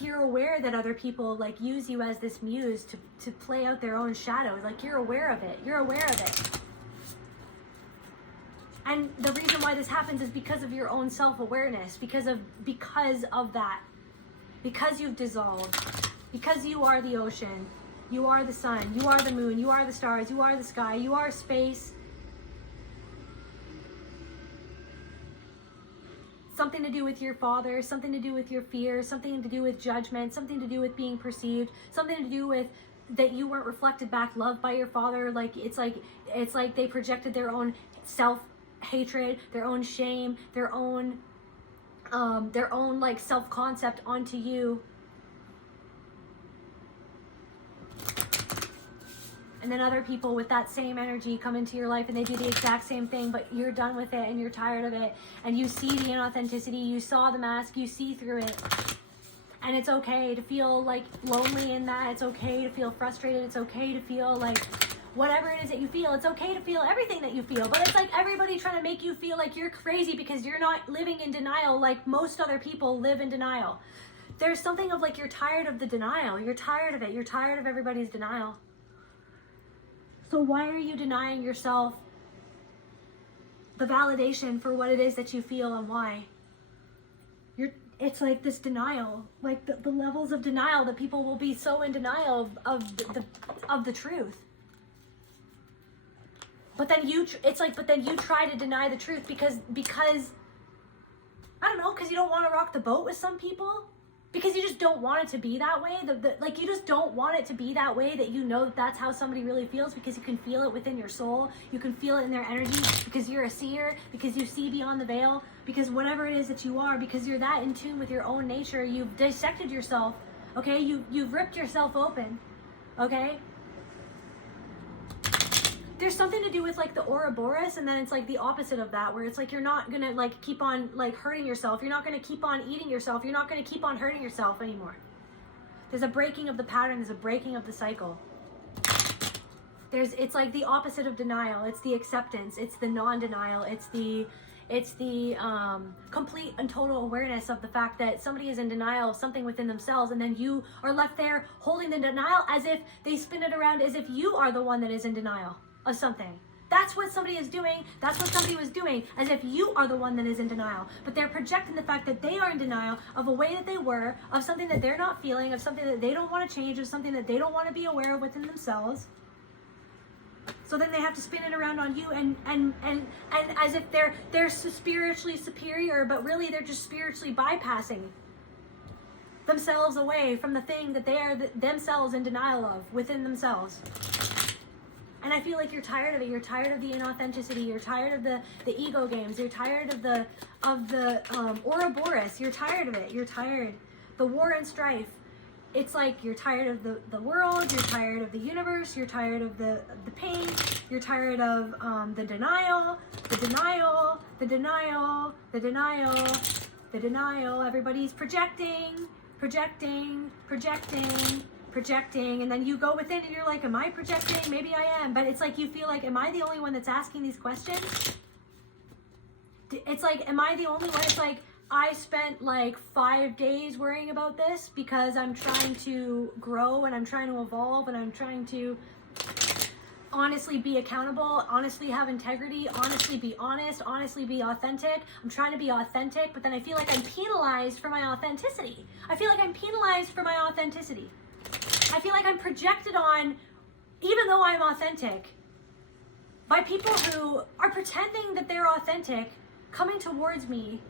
you're aware that other people like use you as this muse to play out their own shadow. Like you're aware of it. And the reason why this happens is because of your own self-awareness, because of that. Because you've dissolved. Because you are the ocean, you are the sun, you are the moon, you are the stars, you are the sky, you are space. Something to do with your father, something to do with your fears, something to do with judgment, something to do with being perceived, something to do with that you weren't reflected back love by your father. Like it's like they projected their own self-hatred, their own shame, their own like self-concept onto you. And then other people with that same energy come into your life and they do the exact same thing, but you're done with it and you're tired of it. And you see the inauthenticity, you saw the mask, you see through it. And it's okay to feel like lonely in that. It's okay to feel frustrated. It's okay to feel like whatever it is that you feel. It's okay to feel everything that you feel. But it's like everybody trying to make you feel like you're crazy because you're not living in denial like most other people live in denial. There's something of like you're tired of the denial. You're tired of it. You're tired of everybody's denial. So why are you denying yourself the validation for what it is that you feel and why? It's like this denial, like the levels of denial that people will be so in denial of the truth. But then you try to deny the truth because I don't know, because you don't want to rock the boat with some people. Because you just don't want it to be that way. Like you just don't want it to be that way, that you know that's how somebody really feels, because you can feel it within your soul. You can feel it in their energy because you're a seer, because you see beyond the veil, because whatever it is that you are, because you're that in tune with your own nature. You've dissected yourself, okay? You've ripped yourself open, okay? There's something to do with like the Ouroboros, and then it's like the opposite of that, where it's like you're not gonna like keep on like hurting yourself. You're not gonna keep on eating yourself. You're not gonna keep on hurting yourself anymore. There's a breaking of the pattern. There's a breaking of the cycle. It's like the opposite of denial. It's the acceptance. It's the non-denial. It's the complete and total awareness of the fact that somebody is in denial of something within themselves, and then you are left there holding the denial as if they spin it around as if you are the one that is in denial of something. That's what somebody is doing. That's what somebody was doing, as if you are the one that is in denial. But they're projecting the fact that they are in denial of a way that they were, of something that they're not feeling, of something that they don't want to change, of something that they don't want to be aware of within themselves. So then they have to spin it around on you and as if they're spiritually superior, but really they're just spiritually bypassing themselves away from the thing that they are themselves in denial of within themselves. And I feel like you're tired of it. You're tired of the inauthenticity. You're tired of the ego games. You're tired of the Ouroboros. You're tired of it. You're tired. The war and strife. It's like you're tired of the world. You're tired of the universe. You're tired of the pain. You're tired of the denial. The denial. The denial. The denial. The denial. Everybody's projecting. Projecting. Projecting. Projecting, and then you go within and you're like, am I projecting? Maybe I am. But it's like you feel like, am I the only one that's asking these questions? It's like, am I the only one? It's like, I spent like 5 days worrying about this because I'm trying to grow and I'm trying to evolve and I'm trying to honestly be accountable, honestly have integrity, honestly be honest, honestly be authentic. I'm trying to be authentic, but then I feel like I'm penalized for my authenticity. I feel like I'm penalized for my authenticity. I feel like I'm projected on, even though I'm authentic, by people who are pretending that they're authentic, coming towards me,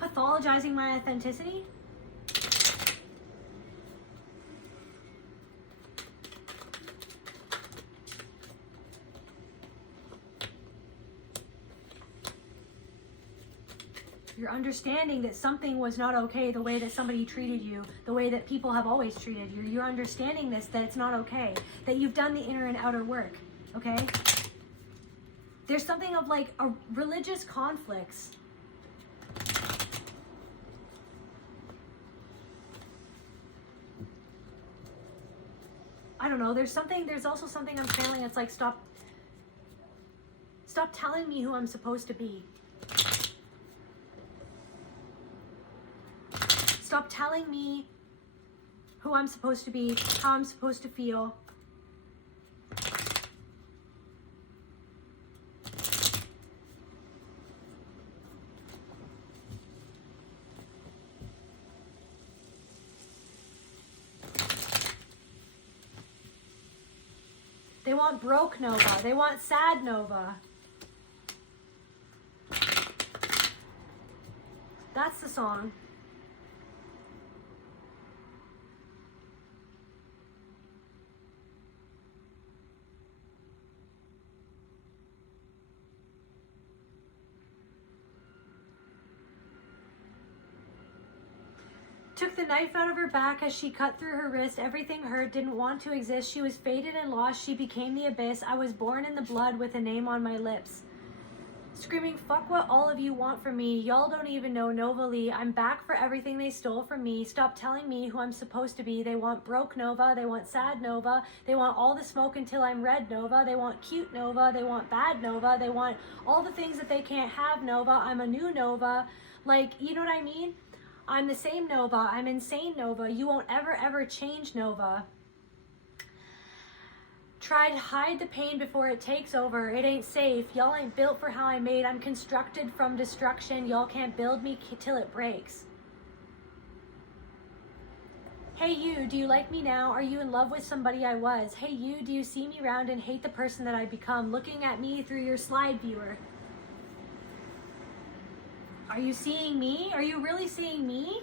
pathologizing my authenticity. You're understanding that something was not okay, the way that somebody treated you, the way that people have always treated you. You're understanding this, that it's not okay, that you've done the inner and outer work, okay? There's something of like a religious conflicts. I don't know, there's also something I'm feeling. It's like, stop telling me who I'm supposed to be. Stop telling me who I'm supposed to be, how I'm supposed to feel. They want broke Nova. They want sad Nova. That's the song. Took the knife out of her back as she cut through her wrist. Everything hurt, didn't want to exist. She was faded and lost. She became the abyss. I was born in the blood with a name on my lips. Screaming, fuck what all of you want from me. Y'all don't even know Nova Lee. I'm back for everything they stole from me. Stop telling me who I'm supposed to be. They want broke Nova. They want sad Nova. They want all the smoke until I'm red Nova. They want cute Nova. They want bad Nova. They want all the things that they can't have Nova. I'm a new Nova. Like, you know what I mean? I'm the same Nova. I'm insane Nova. You won't ever change Nova. Try to hide the pain before it takes over. It ain't safe. Y'all ain't built for how I'm made. I'm constructed from destruction. Y'all can't build me till it breaks. Hey you, do you like me now? Are you in love with somebody I was? Hey you, do you see me round and hate the person that I become? Looking at me through your slide viewer. Are you seeing me? Are you really seeing me?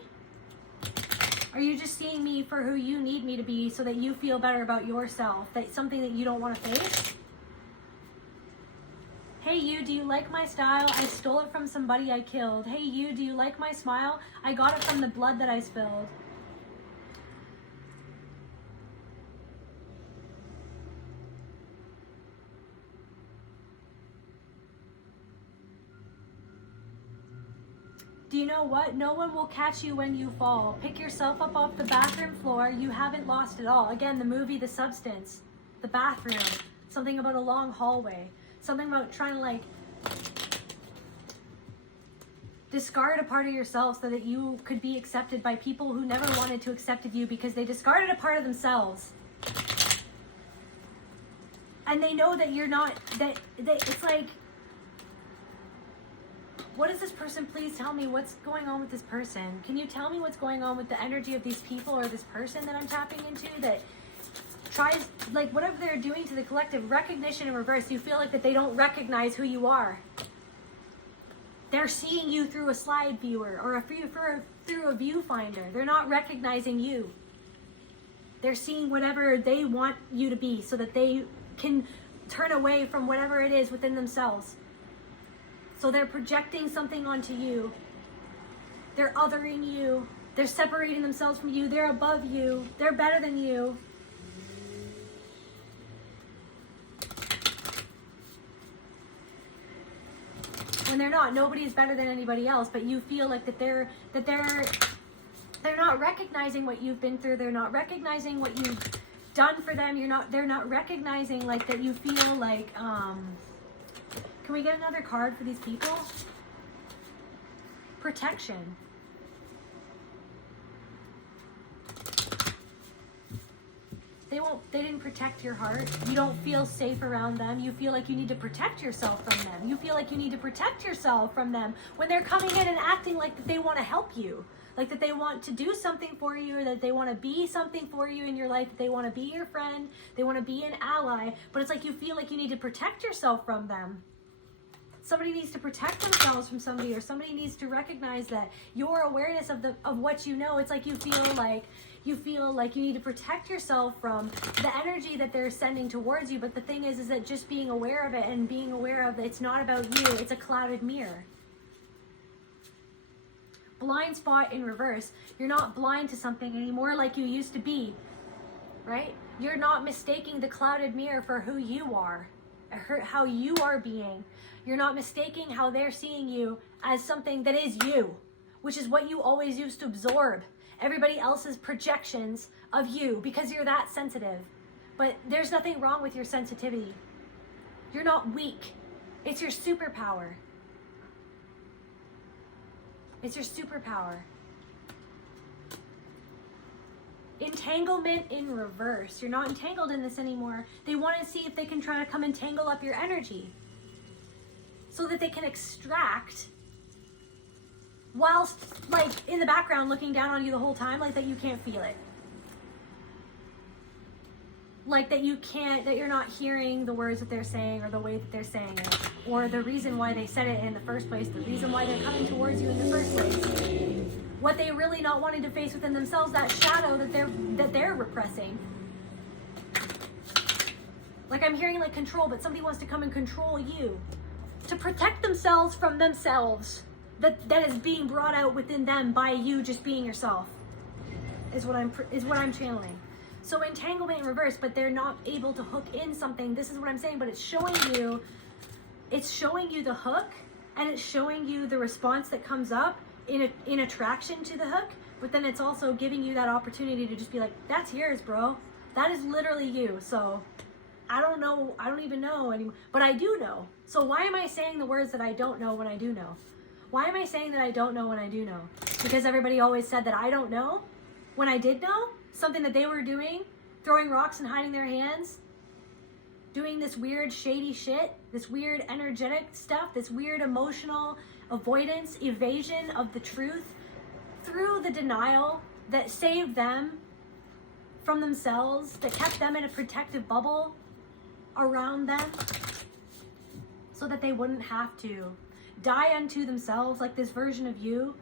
Are you just seeing me for who you need me to be so that you feel better about yourself? That's something that you don't want to face? Hey you, do you like my style? I stole it from somebody I killed. Hey you, do you like my smile? I got it from the blood that I spilled. Do you know what? No one will catch you when you fall. Pick yourself up off the bathroom floor. You haven't lost it all. Again, the movie, The Substance, the bathroom, something about a long hallway, something about trying to like discard a part of yourself so that you could be accepted by people who never wanted to accept you because they discarded a part of themselves. And they know that you're not, that it's like, what is this person? Please tell me what's going on with this person. Can you tell me what's going on with the energy of these people or this person that I'm tapping into that tries, like whatever they're doing to the collective, recognition in reverse. You feel like that they don't recognize who you are. They're seeing you through a slide viewer or through a viewfinder. They're not recognizing you. They're seeing whatever they want you to be so that they can turn away from whatever it is within themselves. So they're projecting something onto you. They're othering you. They're separating themselves from you. They're above you. They're better than you. When they're not, nobody's better than anybody else, but you feel like they're not recognizing what you've been through. They're not recognizing what you've done for them. They're not recognizing like that you feel like can we get another card for these people? Protection. They didn't protect your heart. You don't feel safe around them. You feel like you need to protect yourself from them. You feel like you need to protect yourself from them when they're coming in and acting like that they want to help you. Like that they want to do something for you, or that they want to be something for you in your life, that they want to be your friend, they want to be an ally, but it's like you feel like you need to protect yourself from them. Somebody needs to protect themselves from somebody, or somebody needs to recognize that your awareness of what you know, it's like you feel like you need to protect yourself from the energy that they're sending towards you. But the thing is that just being aware of it and being aware of that it's not about you, it's a clouded mirror. Blind spot in reverse. You're not blind to something anymore like you used to be, right? You're not mistaking the clouded mirror for who you are, how you are being. You're not mistaking how they're seeing you as something that is you, which is what you always used to absorb. Everybody else's projections of you because you're that sensitive. But there's nothing wrong with your sensitivity. You're not weak. It's your superpower. It's your superpower. Entanglement in reverse. You're not entangled in this anymore. They want to see if they can try to come and tangle up your energy so that they can extract, whilst like in the background looking down on you the whole time, like that you can't feel it. Like that you're not hearing the words that they're saying, or the way that they're saying it, or the reason why they said it in the first place, the reason why they're coming towards you in the first place. What they really not wanting to face within themselves, that shadow that they're repressing. Like I'm hearing like control, but somebody wants to come and control you to protect themselves from themselves. That is being brought out within them by you just being yourself. is what I'm channeling. So entanglement in reverse, but they're not able to hook in something. This is what I'm saying, but it's showing you the hook, and it's showing you the response that comes up in attraction to the hook, but then it's also giving you that opportunity to just be like, that's yours, bro. That is literally you. So I don't know, I don't even know anymore, but I do know. So why am I saying the words that I don't know when I do know? Why am I saying that I don't know when I do know? Because everybody always said that I don't know when I did know something that they were doing, throwing rocks and hiding their hands, doing this weird shady shit, this weird energetic stuff, this weird emotional avoidance, evasion of the truth through the denial that saved them from themselves, that kept them in a protective bubble around them so that they wouldn't have to die unto themselves, like this version of you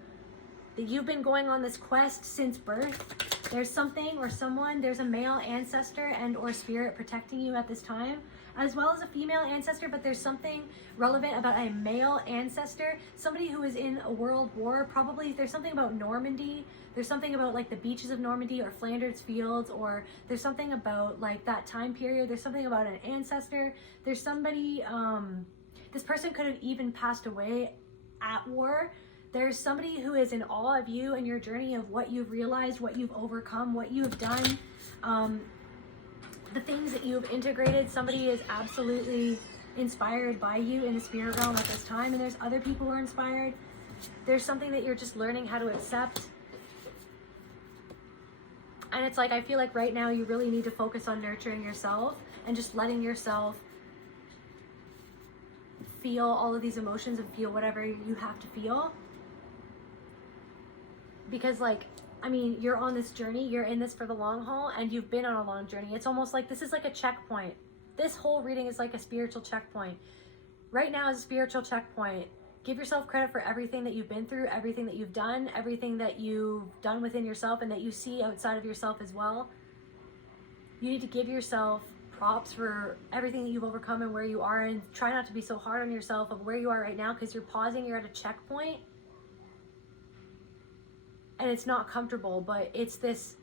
that you've been going on this quest since birth. There's something or someone, there's a male ancestor and or spirit protecting you at this time, as well as a female ancestor, but there's something relevant about a male ancestor, somebody who is in a world war, probably. There's something about Normandy, there's something about like the beaches of Normandy or Flanders Fields, or there's something about like that time period, there's something about an ancestor, there's somebody, this person could have even passed away at war. There's somebody who is in awe of you and your journey of what you've realized, what you've overcome, what you have done, the things that you've integrated. Somebody is absolutely inspired by you in the spirit realm at this time, and there's other people who are inspired. There's something that you're just learning how to accept. And it's like, I feel like right now you really need to focus on nurturing yourself and just letting yourself feel all of these emotions and feel whatever you have to feel. Because like, I mean, you're on this journey, you're in this for the long haul, and you've been on a long journey. It's almost like this is like a checkpoint. This whole reading is like a spiritual checkpoint. Right now is a spiritual checkpoint. Give yourself credit for everything that you've been through, everything that you've done, everything that you've done within yourself and that you see outside of yourself as well. You need to give yourself props for everything that you've overcome and where you are, and try not to be so hard on yourself of where you are right now, because you're pausing, you're at a checkpoint. And it's not comfortable, but it's this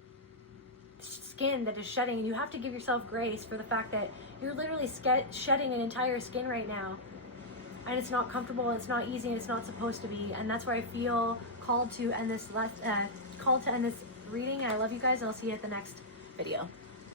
skin that is shedding, and you have to give yourself grace for the fact that you're literally shedding an entire skin right now, and it's not comfortable, it's not easy, and it's not supposed to be. And that's where I feel called to end this reading. I love you guys, and I'll see you at the next video.